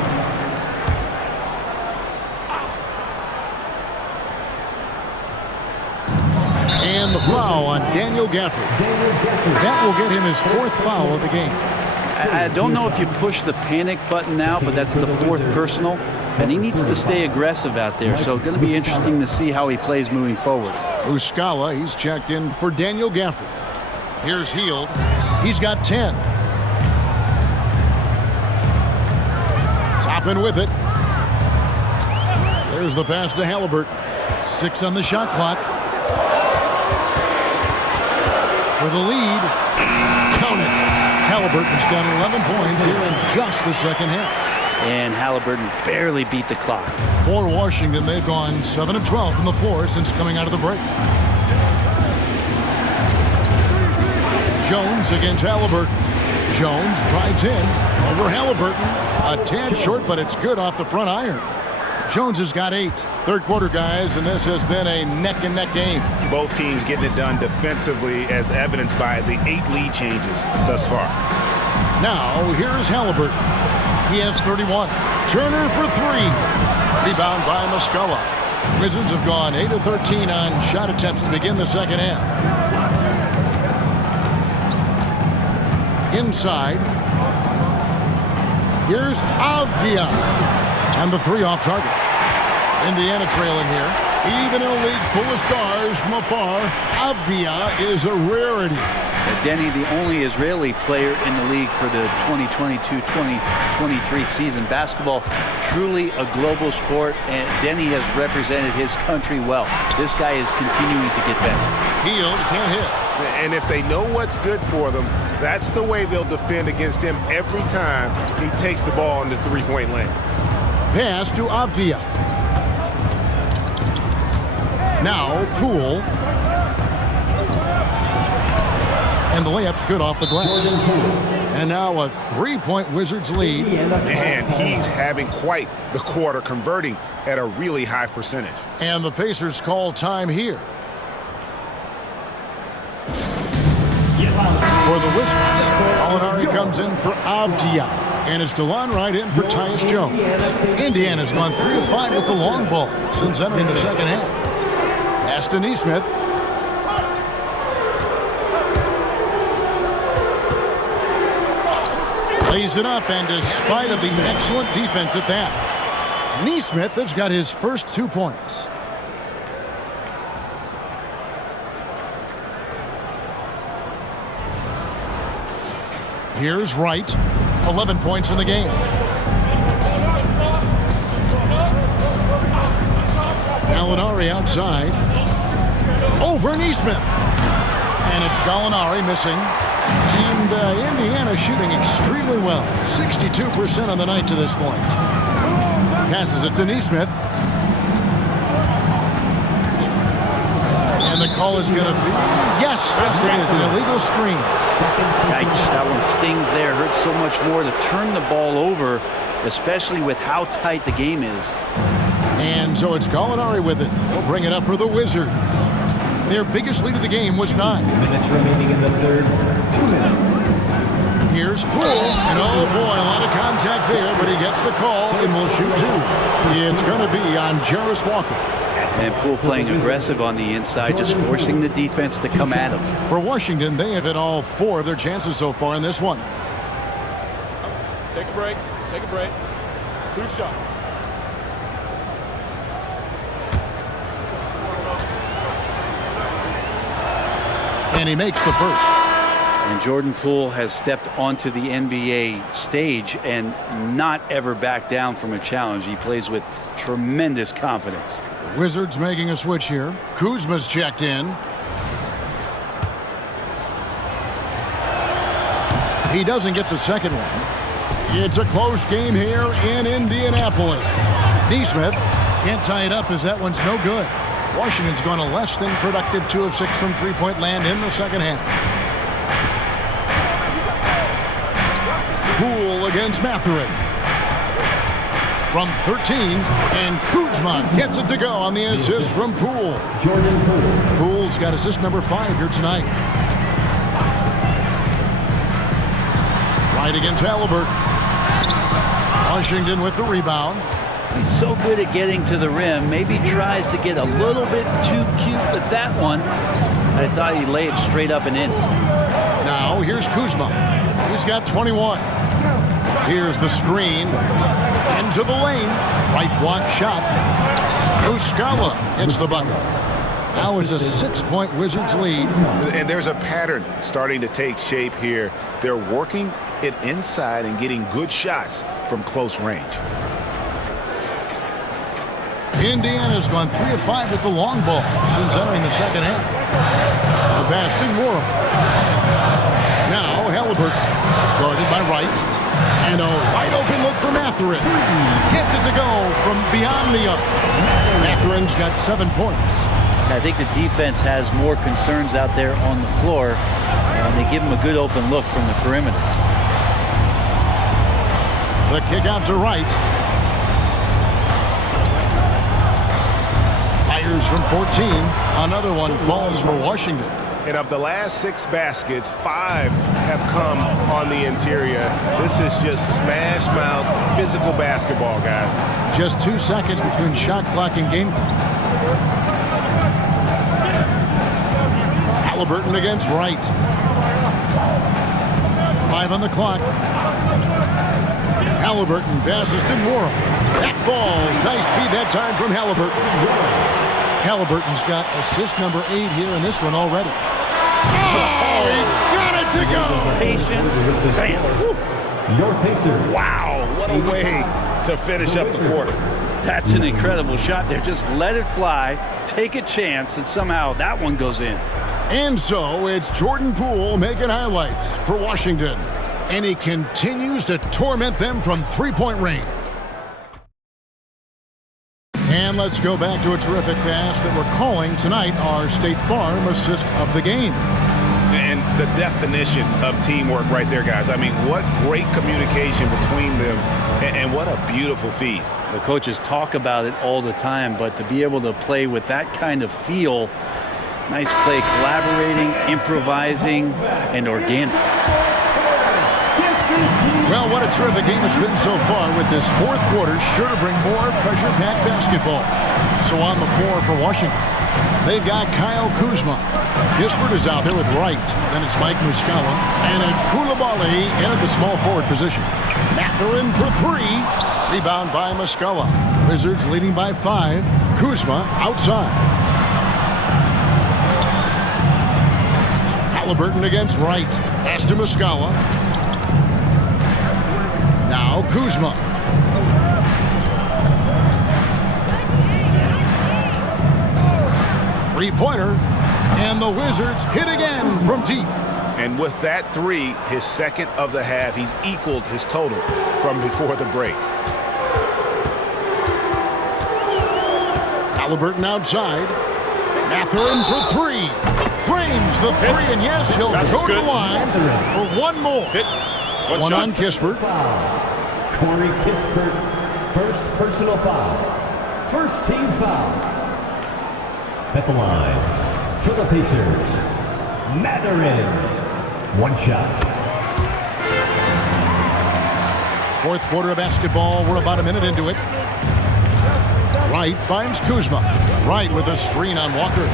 foul on Daniel Gafford. That will get him his 4th foul of the game. I don't know if you push the panic button now, but that's the 4th personal, and he needs to stay aggressive out there. So going to be interesting to see how he plays moving forward. Muscala, he's checked in for Daniel Gafford. Here's Heald. He's got 10. Toppin with it. There's the pass to Halliburton. 6 on the shot clock. For the lead. Count it. Halliburton's got 11 points here in just the second half. And Halliburton barely beat the clock. For Washington, they've gone 7 of 12 from the floor since coming out of the break. Jones against Halliburton. Jones drives in over Halliburton. A tad short, but it's good off the front iron. Jones has got 8. Third quarter, guys, and this has been a neck-and-neck game. Both teams getting it done defensively, as evidenced by the 8 lead changes thus far. Now, here's Halliburton. He has 31. Turner for 3. Rebound by Muscala. Wizards have gone 8 of 13 on shot attempts to begin the second half. Inside. Here's Avdia. And the 3 off target. Indiana trailing here. Even in a league full of stars from afar, Avdia is a rarity. Denny, the only Israeli player in the league for the 2022-2023 season. Basketball, truly a global sport, and Denny has represented his country well. This guy is continuing to get better. Heald can't hit. And if they know what's good for them, that's the way they'll defend against him every time he takes the ball in the three-point lane. Pass to Avdia. Now Poole. And the layup's good off the glass. And now a 3-point Wizards lead. Man, he's having quite the quarter, converting at a really high percentage. And the Pacers call time here. For the Wizards, Molinari comes in for Avdia. And it's DeLon Wright in for Tyus Jones. Indiana's gone 3 of 5 with the long ball since entering the second half. Pass to Nesmith. Lays it up, and despite of the excellent defense at that, Nesmith has got his first 2 points. Here's Wright. 11 points in the game. Gallinari outside. Over Nesmith. And it's Gallinari missing. And Indiana shooting extremely well. 62% on the night to this point. Passes it to Nesmith. And the call is going to be, yes, it is, an illegal screen. Yikes, that one stings there. Hurts so much more to turn the ball over, especially with how tight the game is. And so it's Gallinari with it. He'll bring it up for the Wizards. Their biggest lead of the game was 9. Minutes remaining in the third. 2 minutes. Here's Poole, and oh boy, a lot of contact there, but he gets the call and will shoot 2. It's going to be on Jarris Walker. And Poole playing aggressive on the inside, just forcing the defense to come at him. For Washington, they have hit all 4 of their chances so far in this one. Take a break. Take a break. 2 shots. And he makes the first. And Jordan Poole has stepped onto the NBA stage and not ever backed down from a challenge. He plays with tremendous confidence. The Wizards making a switch here. Kuzma's checked in. He doesn't get the second one. It's a close game here in Indianapolis. Nesmith can't tie it up as that one's no good. Washington's gone a less than productive 2 of 6 from three-point land in the second half. Poole against Mathurin. From 13, and Kuzma gets it to go on the assist from Poole. Jordan Poole. Poole's got assist number 5 here tonight. Right against Halliburton. Washington with the rebound. He's so good at getting to the rim. Maybe tries to get a little bit too cute with that one. I thought he laid it straight up and in. Now here's Kuzma. He's got 21. Here's the screen. Into the lane. Right block shot. Muscala hits the bucket. Now it's a 6-point Wizards lead. And there's a pattern starting to take shape here. They're working it inside and getting good shots from close range. Indiana's gone 3 of 5 with the long ball since entering the second half. The pass to Moore. Now Halliburton, guarded by Wright. And a wide open look for Matherin. Gets it to go from beyond the arc. Matherin's got 7 points. I think the defense has more concerns out there on the floor, and they give him a good open look from the perimeter. The kick out to Wright. Fires from 14. Another one falls for Washington. And of the last 6 baskets, 5 have come on the interior. This is just smash mouth physical basketball, guys. Just 2 seconds between shot clock and game clock. Halliburton against Wright. 5 on the clock. Halliburton passes to Moore. That falls. Nice feed that time from Halliburton. Halliburton's got assist number 8 here in this one already. Oh, he got it to go. Patient. Bam. Your Pacers. Wow, what a way to finish up the quarter. That's an incredible shot there. Just let it fly, take a chance, and somehow that one goes in. And so it's Jordan Poole making highlights for Washington. And he continues to torment them from 3-point range. And let's go back to a terrific pass that we're calling tonight our State Farm assist of the game. And the definition of teamwork right there, guys. I mean, what great communication between them, and what a beautiful feed. The coaches talk about it all the time, but to be able to play with that kind of feel, nice play, collaborating, improvising, and organic. Well, what a terrific game it's been so far, with this fourth quarter sure to bring more pressure-packed basketball. So on the floor for Washington, they've got Kyle Kuzma. Kispert is out there with Wright. Then it's Mike Muscala. And it's Koulibaly in at the small forward position. Matherin for 3. Rebound by Muscala. Wizards leading by 5. Kuzma outside. Halliburton against Wright. Pass to Muscala. Now Kuzma. Three-pointer. And the Wizards hit again from deep. And with that 3, his second of the half, he's equaled his total from before the break. Halliburton outside. Matherin for 3. Frames the 3, and yes, he'll go to the line for one more. One on Kispert. Corey Kispert, first personal foul. First team foul. At the line for the Pacers, Matherin. One shot. Fourth quarter of basketball. We're about a minute into it. Wright finds Kuzma. Wright with a screen on Walker.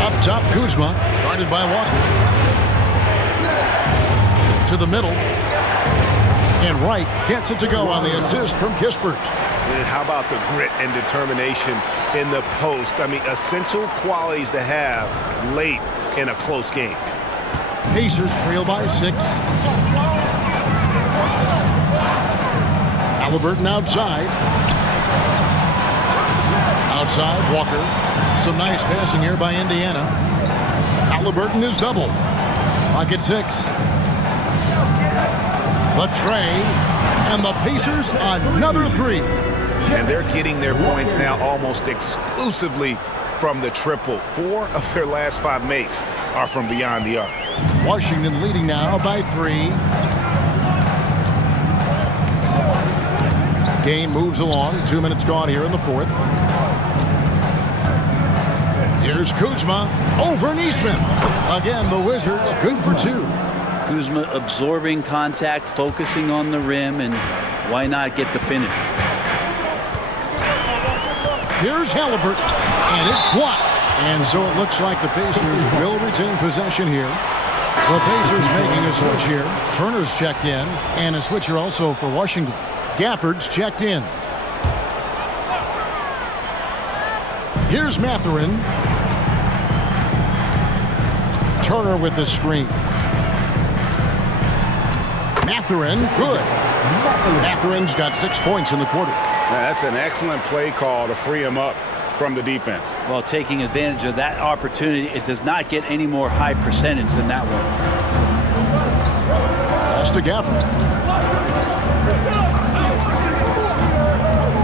Up top, Kuzma, guarded by Walker. To the middle. And Wright gets it to go on the assist from Kispert. And how about the grit and determination in the post? I mean, essential qualities to have late in a close game. Pacers trail by 6. Halliburton outside. Outside, Walker. Some nice passing here by Indiana. Halliburton is doubled. Pocket 6. The tray. And the Pacers another 3. And they're getting their points now almost exclusively from the triple. 4 of their last 5 makes are from beyond the arc. Washington leading now by 3. Game moves along. 2 minutes gone here in the fourth. Here's Kuzma over Neesmith. Again, the Wizards good for 2. Kuzma absorbing contact, focusing on the rim, and why not get the finish? Here's Halliburton. And it's blocked. And so it looks like the Pacers will retain possession here. The Pacers making a switch here. Turner's checked in. And a switch here also for Washington. Gafford's checked in. Here's Mathurin. Turner with the screen. Mathurin, good. Mathurin's got 6 points in the quarter. That's an excellent play call to free him up from the defense. Well, taking advantage of that opportunity, it does not get any more high percentage than that one. Pass to Gafford.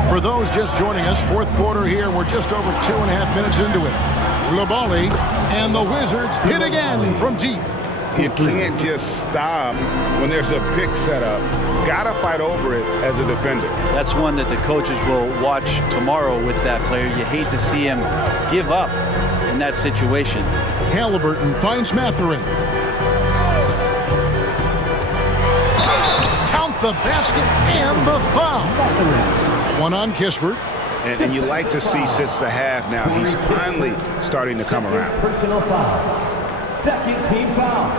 For those just joining us, fourth quarter here. We're just over 2.5 minutes into it. Labali and the Wizards hit again from deep. You can't just stop when there's a pick set up. Gotta fight over it as a defender. That's one that the coaches will watch tomorrow with that player. You hate to see him give up in that situation. Halliburton finds Mathurin. Count the basket and the foul. One on Kispert. And you like to see since the half now, he's finally starting to come around. Personal foul. Second team foul.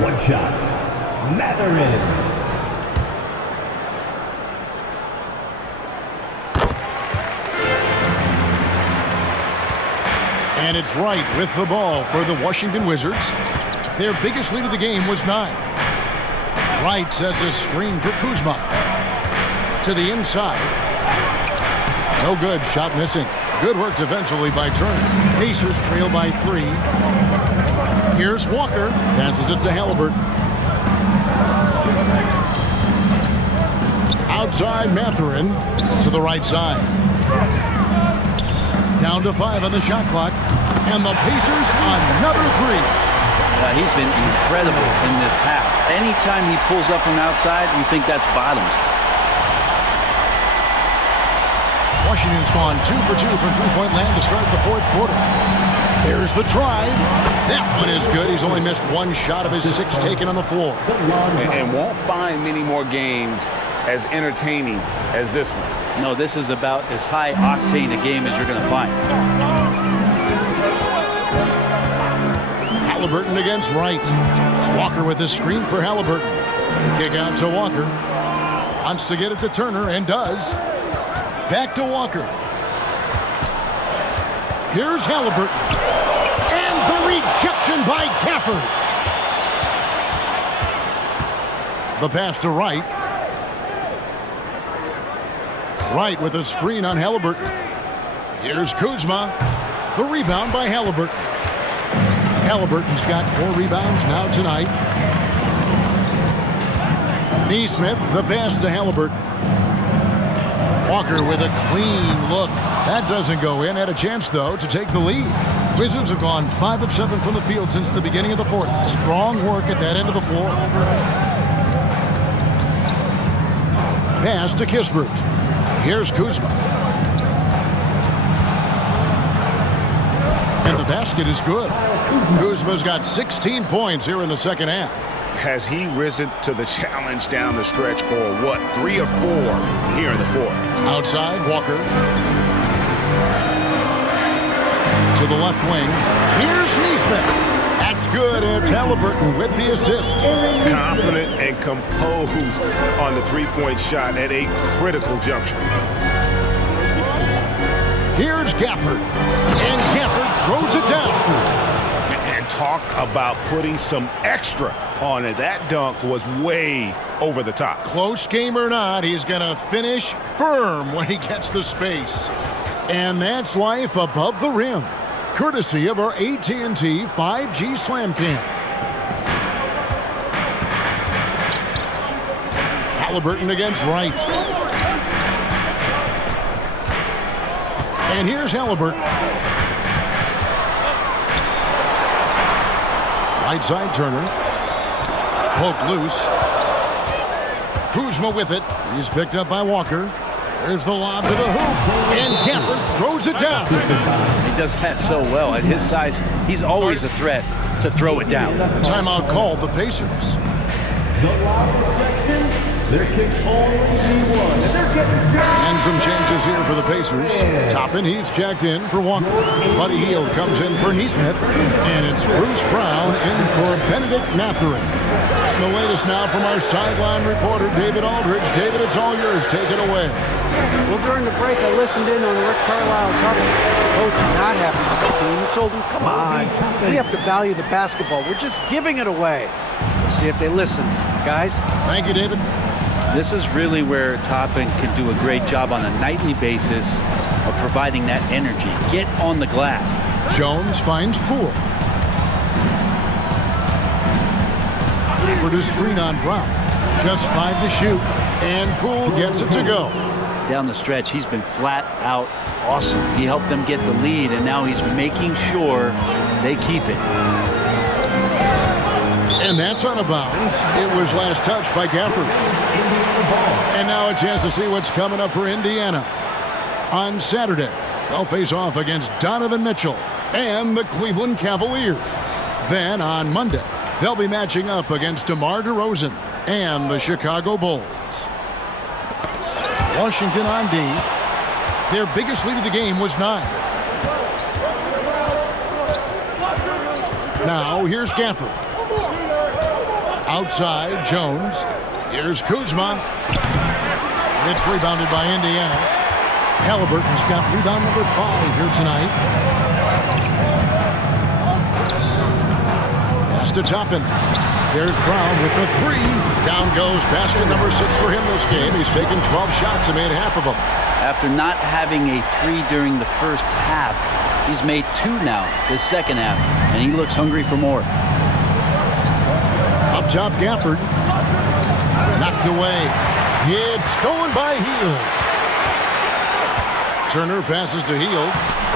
One shot. Mathurin. And it's Wright with the ball for the Washington Wizards. Their biggest lead of the game was 9. Wright sets a screen for Kuzma. To the inside. No good. Shot missing. Good work defensively by Turner. Pacers trail by 3. Here's Walker. Passes it to Halliburton. Outside Mathurin to the right side. Down to 5 on the shot clock. And the Pacers another 3. He's been incredible in this half. Anytime he pulls up from outside, you think that's bottoms. Washington's gone 2 for 2 from three-point land to start the fourth quarter. There's the drive. That one is good. He's only missed 1 shot of his 6 taken on the floor. And won't find many more games as entertaining as this one. No, this is about as high octane a game as you're going to find. Halliburton against Wright. Walker with the screen for Halliburton. The kick out to Walker. Wants to get it to Turner and does. Back to Walker. Here's Halliburton. And the rejection by Gafford. The pass to Wright. Wright with a screen on Halliburton. Here's Kuzma. The rebound by Halliburton. Halliburton's got 4 rebounds now tonight. Neesmith, the pass to Halliburton. Walker with a clean look. That doesn't go in. Had a chance, though, to take the lead. Wizards have gone 5 of 7 from the field since the beginning of the fourth. Strong work at that end of the floor. Pass to Kispert. Here's Kuzma. And the basket is good. Kuzma's got 16 points here in the second half. Has he risen to the challenge down the stretch, or what? 3 of 4 here in the fourth. Outside, Walker. To the left wing. Here's Neesmith. That's good. It's Halliburton with the assist. Confident and composed on the three-point shot at a critical juncture. Here's Gafford. And Gafford throws it down. And talk about putting some extra on it. That dunk was way over the top. Close game or not, he's going to finish firm when he gets the space. And that's life above the rim. Courtesy of our AT&T 5G Slam Cam. Halliburton against Wright. And here's Halliburton. Right side Turner. Poke loose. Kuzma with it. He's picked up by Walker. There's the lob to the hoop. And Gafford throws it down. He does that so well. At his size, he's always a threat to throw it down. Timeout called the Pacers. The lobby section Their kick only D1, and they're getting set. And some changes here for the Pacers. Toppin, he's checked in for Walker. Buddy Hield comes in for Neesmith. And it's Bruce Brown in for Benedict Mathurin. The latest now from our sideline reporter, David Aldridge. David, it's all yours. Take it away. Well, during the break, I listened in on Rick Carlisle's huddle. Coach not happy with the team. He told him, come on, we have to value the basketball. We're just giving it away. We'll see if they listen. Guys? Thank you, David. This is really where Toppin can do a great job on a nightly basis of providing that energy. Get on the glass. Jones finds Poole. For the screen on Brown. Just 5 to shoot. And Poole gets it to go. Down the stretch, he's been flat out awesome. He helped them get the lead, and now he's making sure they keep it. And that's out of bounds. It was last touched by Gafford. And now a chance to see what's coming up for Indiana. On Saturday, they'll face off against Donovan Mitchell and the Cleveland Cavaliers. Then on Monday, they'll be matching up against DeMar DeRozan and the Chicago Bulls. Washington on D. Their biggest lead of the game was 9. Now here's Gafford. Outside, Jones. Here's Kuzma. It's rebounded by Indiana. Halliburton's got rebound number 5 here tonight. Pass to Toppin. There's Brown with the 3. Down goes basket number 6 for him this game. He's taken 12 shots and made half of them. After not having a 3 during the first half, he's made 2 now, the second half, and he looks hungry for more. Up top, Gafford. Knocked away. It's stolen by Hield. Turner passes to Hield.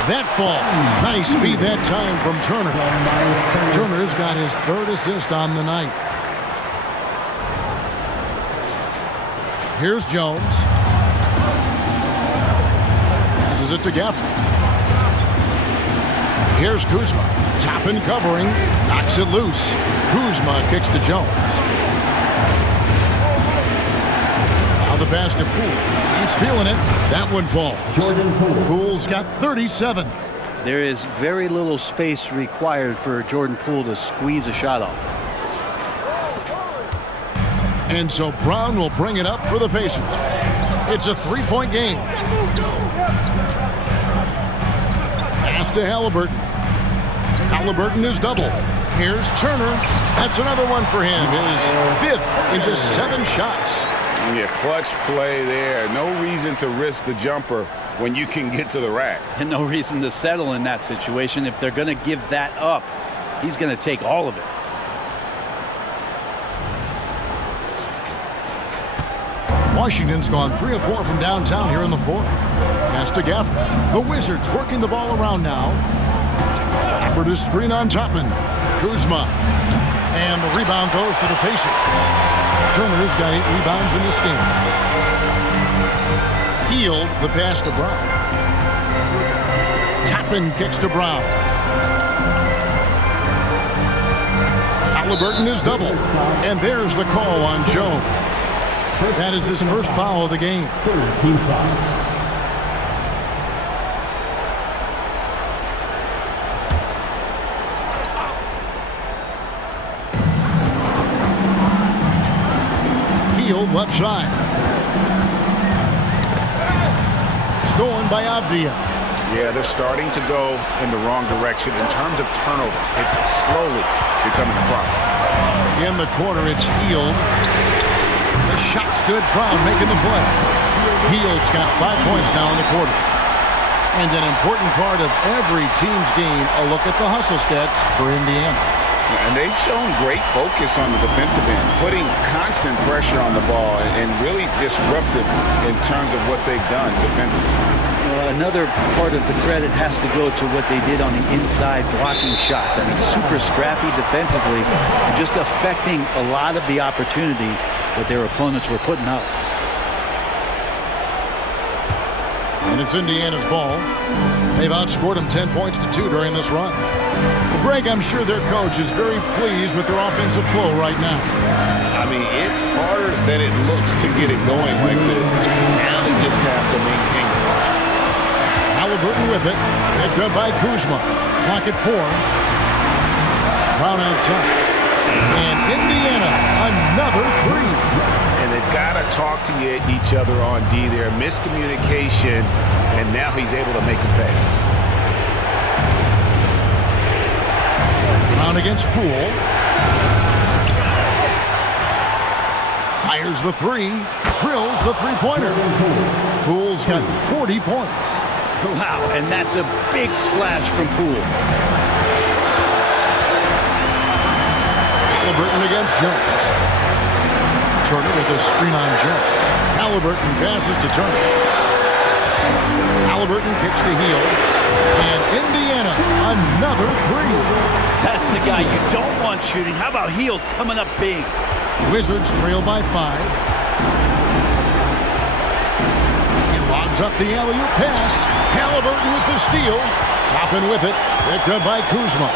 That ball. Nice speed that time from Turner. Turner's got his 3rd assist on the night. Here's Jones. Passes it to Gafford. Here's Kuzma. Toppin covering. Knocks it loose. Kuzma kicks to Jones. Now the pass to Poole. He's feeling it. That one falls. Poole's got 37. There is very little space required for Jordan Poole to squeeze a shot off. And so Brown will bring it up for the Pacers. It's a 3-point game. Pass to Halliburton. Halliburton is double. Here's Turner. That's another one for him. His 5th in just 7 shots. Yeah, clutch play there. No reason to risk the jumper when you can get to the rack. And no reason to settle in that situation. If they're going to give that up, he's going to take all of it. Washington's gone 3 of 4 from downtown here in the 4th. Pass to Gafford. The Wizards working the ball around now. For the screen on Toppin. Kuzma. And the rebound goes to the Pacers. Turner's got 8 rebounds in this game. Hield the pass to Brown. Toppin kicks to Brown. Halliburton is double. And there's the call on Jones. That is his first foul of the game. 13 foul. Hield left side. Stolen by Avdia. Yeah, they're starting to go in the wrong direction in terms of turnovers. It's slowly becoming a problem. In the corner, it's Hield. The shot's good. Brown making the play. Hield's got 5 points now in the quarter. And an important part of every team's game, a look at the hustle stats for Indiana. And they've shown great focus on the defensive end, putting constant pressure on the ball and really disruptive in terms of what they've done defensively. Another part of the credit has to go to what they did on the inside blocking shots. I mean, super scrappy defensively and just affecting a lot of the opportunities that their opponents were putting up. And it's Indiana's ball. They've outscored them 10 points to 2 during this run. Well, Greg, I'm sure their coach is very pleased with their offensive flow right now. I mean, it's harder than it looks to get it going like this. Now they just have to maintain it. Halliburton with it. Picked up by Kuzma. Clock at 4. Brown outside. And Indiana, another 3. And they've got to talk to each other on D there. Miscommunication, and now he's able to make a pay. Brown against Poole. Fires the 3. Drills the three-pointer. Poole's got 40 points. Wow, and that's a big splash from Poole. Halliburton against Jones. Turner with a screen on Jones. Halliburton passes to Turner. Halliburton kicks to Hield. And Indiana, another 3. That's the guy you don't want shooting. How about Hield coming up big? Wizards trail by 5. He lobs up the alley-oop pass. Halliburton with the steal. Toppin with it. Picked up by Kuzma.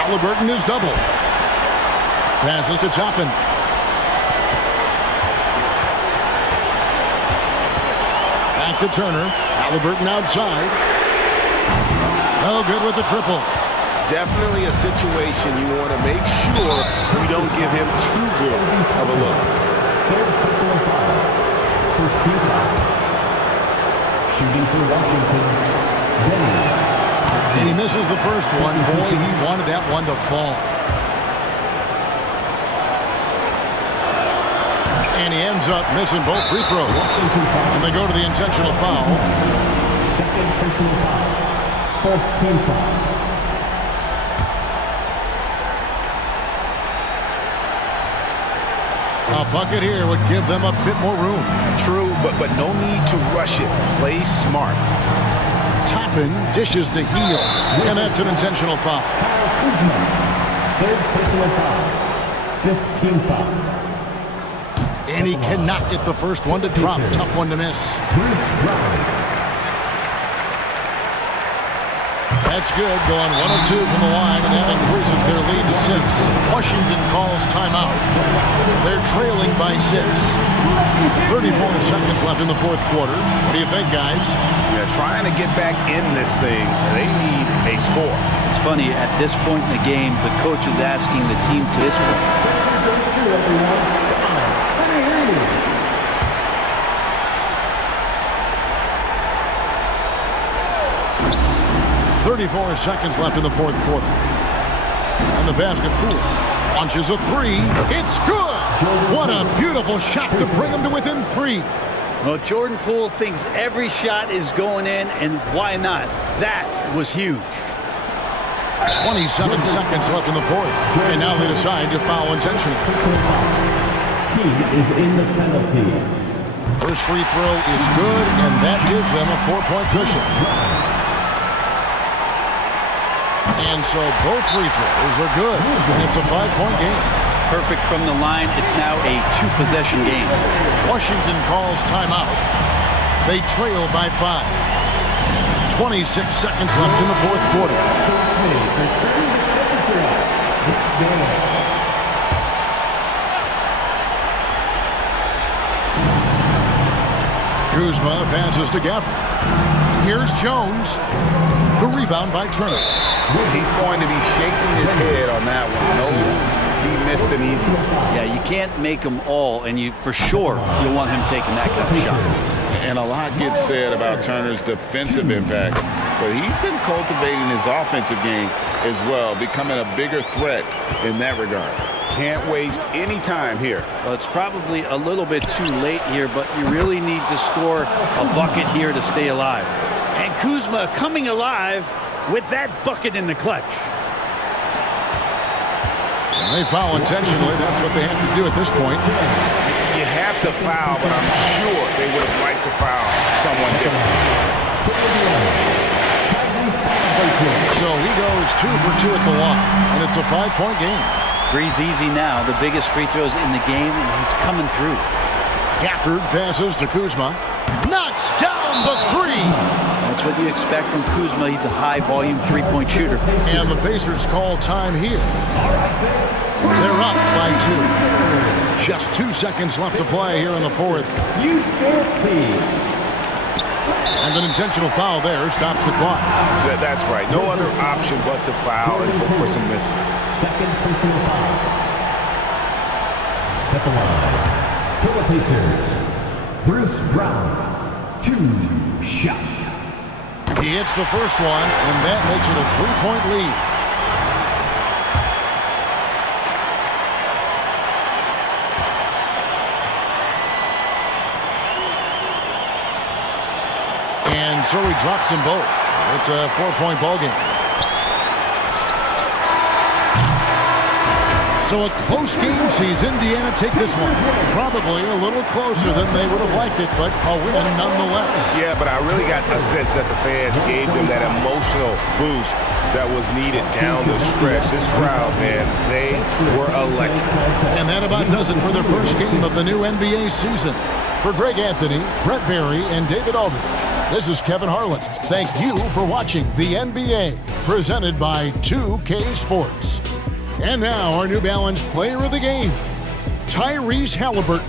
Halliburton is double. Passes to Toppin. Back to Turner. Halliburton outside. No good with the triple. Definitely a situation you want to make sure we don't give him too good of a look. Third personal foul. First team foul. Shooting for Washington, Benny. And he misses the first one. Boy, he wanted that one to fall. And he ends up missing both free throws. And they go to the intentional foul. Second personal foul. Fourth team foul. A bucket here would give them a bit more room. True, but no need to rush it. Play smart. Toppin dishes to Hield. And that's an intentional foul. Third personal foul. Fifth team foul. And he cannot get the first one to drop. Tough one to miss. That's good. Going 1 of 2 from the line, and that increases their lead to 6. Washington calls timeout. They're trailing by 6. 34 seconds left in the fourth quarter. What do you think, guys? Yeah, trying to get back in this thing, they need a score. It's funny, at this point in the game, the coach is asking the team to this point. 34 seconds left in the fourth quarter. And the basket Poole launches a 3. It's good! What a beautiful shot to bring him to within 3. Well, Jordan Poole thinks every shot is going in, and why not? That was huge. 27 seconds left in the fourth. And now they decide to foul intentionally. Team is in the penalty. First free throw is good, and that gives them a 4-point cushion. And so both free throws are good, and it's a 5-point game. Perfect from the line. It's now a 2-possession game. Washington calls timeout. They trail by 5. 26 seconds left in the fourth quarter. Kuzma passes to Gafford. Here's Jones. The rebound by Turner. He's going to be shaking his head on that one. No, he missed an easy one. Yeah, you can't make them all, and you for sure you'll want him taking that kind of shot. And a lot gets said about Turner's defensive impact, but he's been cultivating his offensive game as well, becoming a bigger threat in that regard. Can't waste any time here. Well, it's probably a little bit too late here, but you really need to score a bucket here to stay alive. And Kuzma coming alive with that bucket in the clutch. They foul intentionally. That's what they have to do at this point. You have to foul, but I'm sure they would have liked to foul someone different. So he goes 2 for 2 at the line, and it's a 5-point game. Breathe easy now. The biggest free throws in the game, and he's coming through. Gafford passes to Kuzma. knocks down the three. That's what you expect from Kuzma. He's a high-volume three-point shooter. And the Pacers call time here. They're up by 2. Just 2 seconds left to play here in the fourth. Youth dance team. And an intentional foul there stops the clock. That's right. No other option but to foul and hope for some misses. Second personal foul. At the line, for the Pacers, Bruce Brown, 2 shots. He hits the first one, and that makes it a 3-point lead. And so he drops them both. It's a 4-point ball game. So a close game sees Indiana take this one. Probably a little closer than they would have liked it, but a win nonetheless. Yeah, but I really got the sense that the fans gave them that emotional boost that was needed down the stretch. This crowd, man, they were electric. And that about does it for the first game of the new NBA season. For Greg Anthony, Brett Barry, and David Aldridge, this is Kevin Harlan. Thank you for watching the NBA, presented by 2K Sports. And now our New Balance player of the game, Tyrese Halliburton.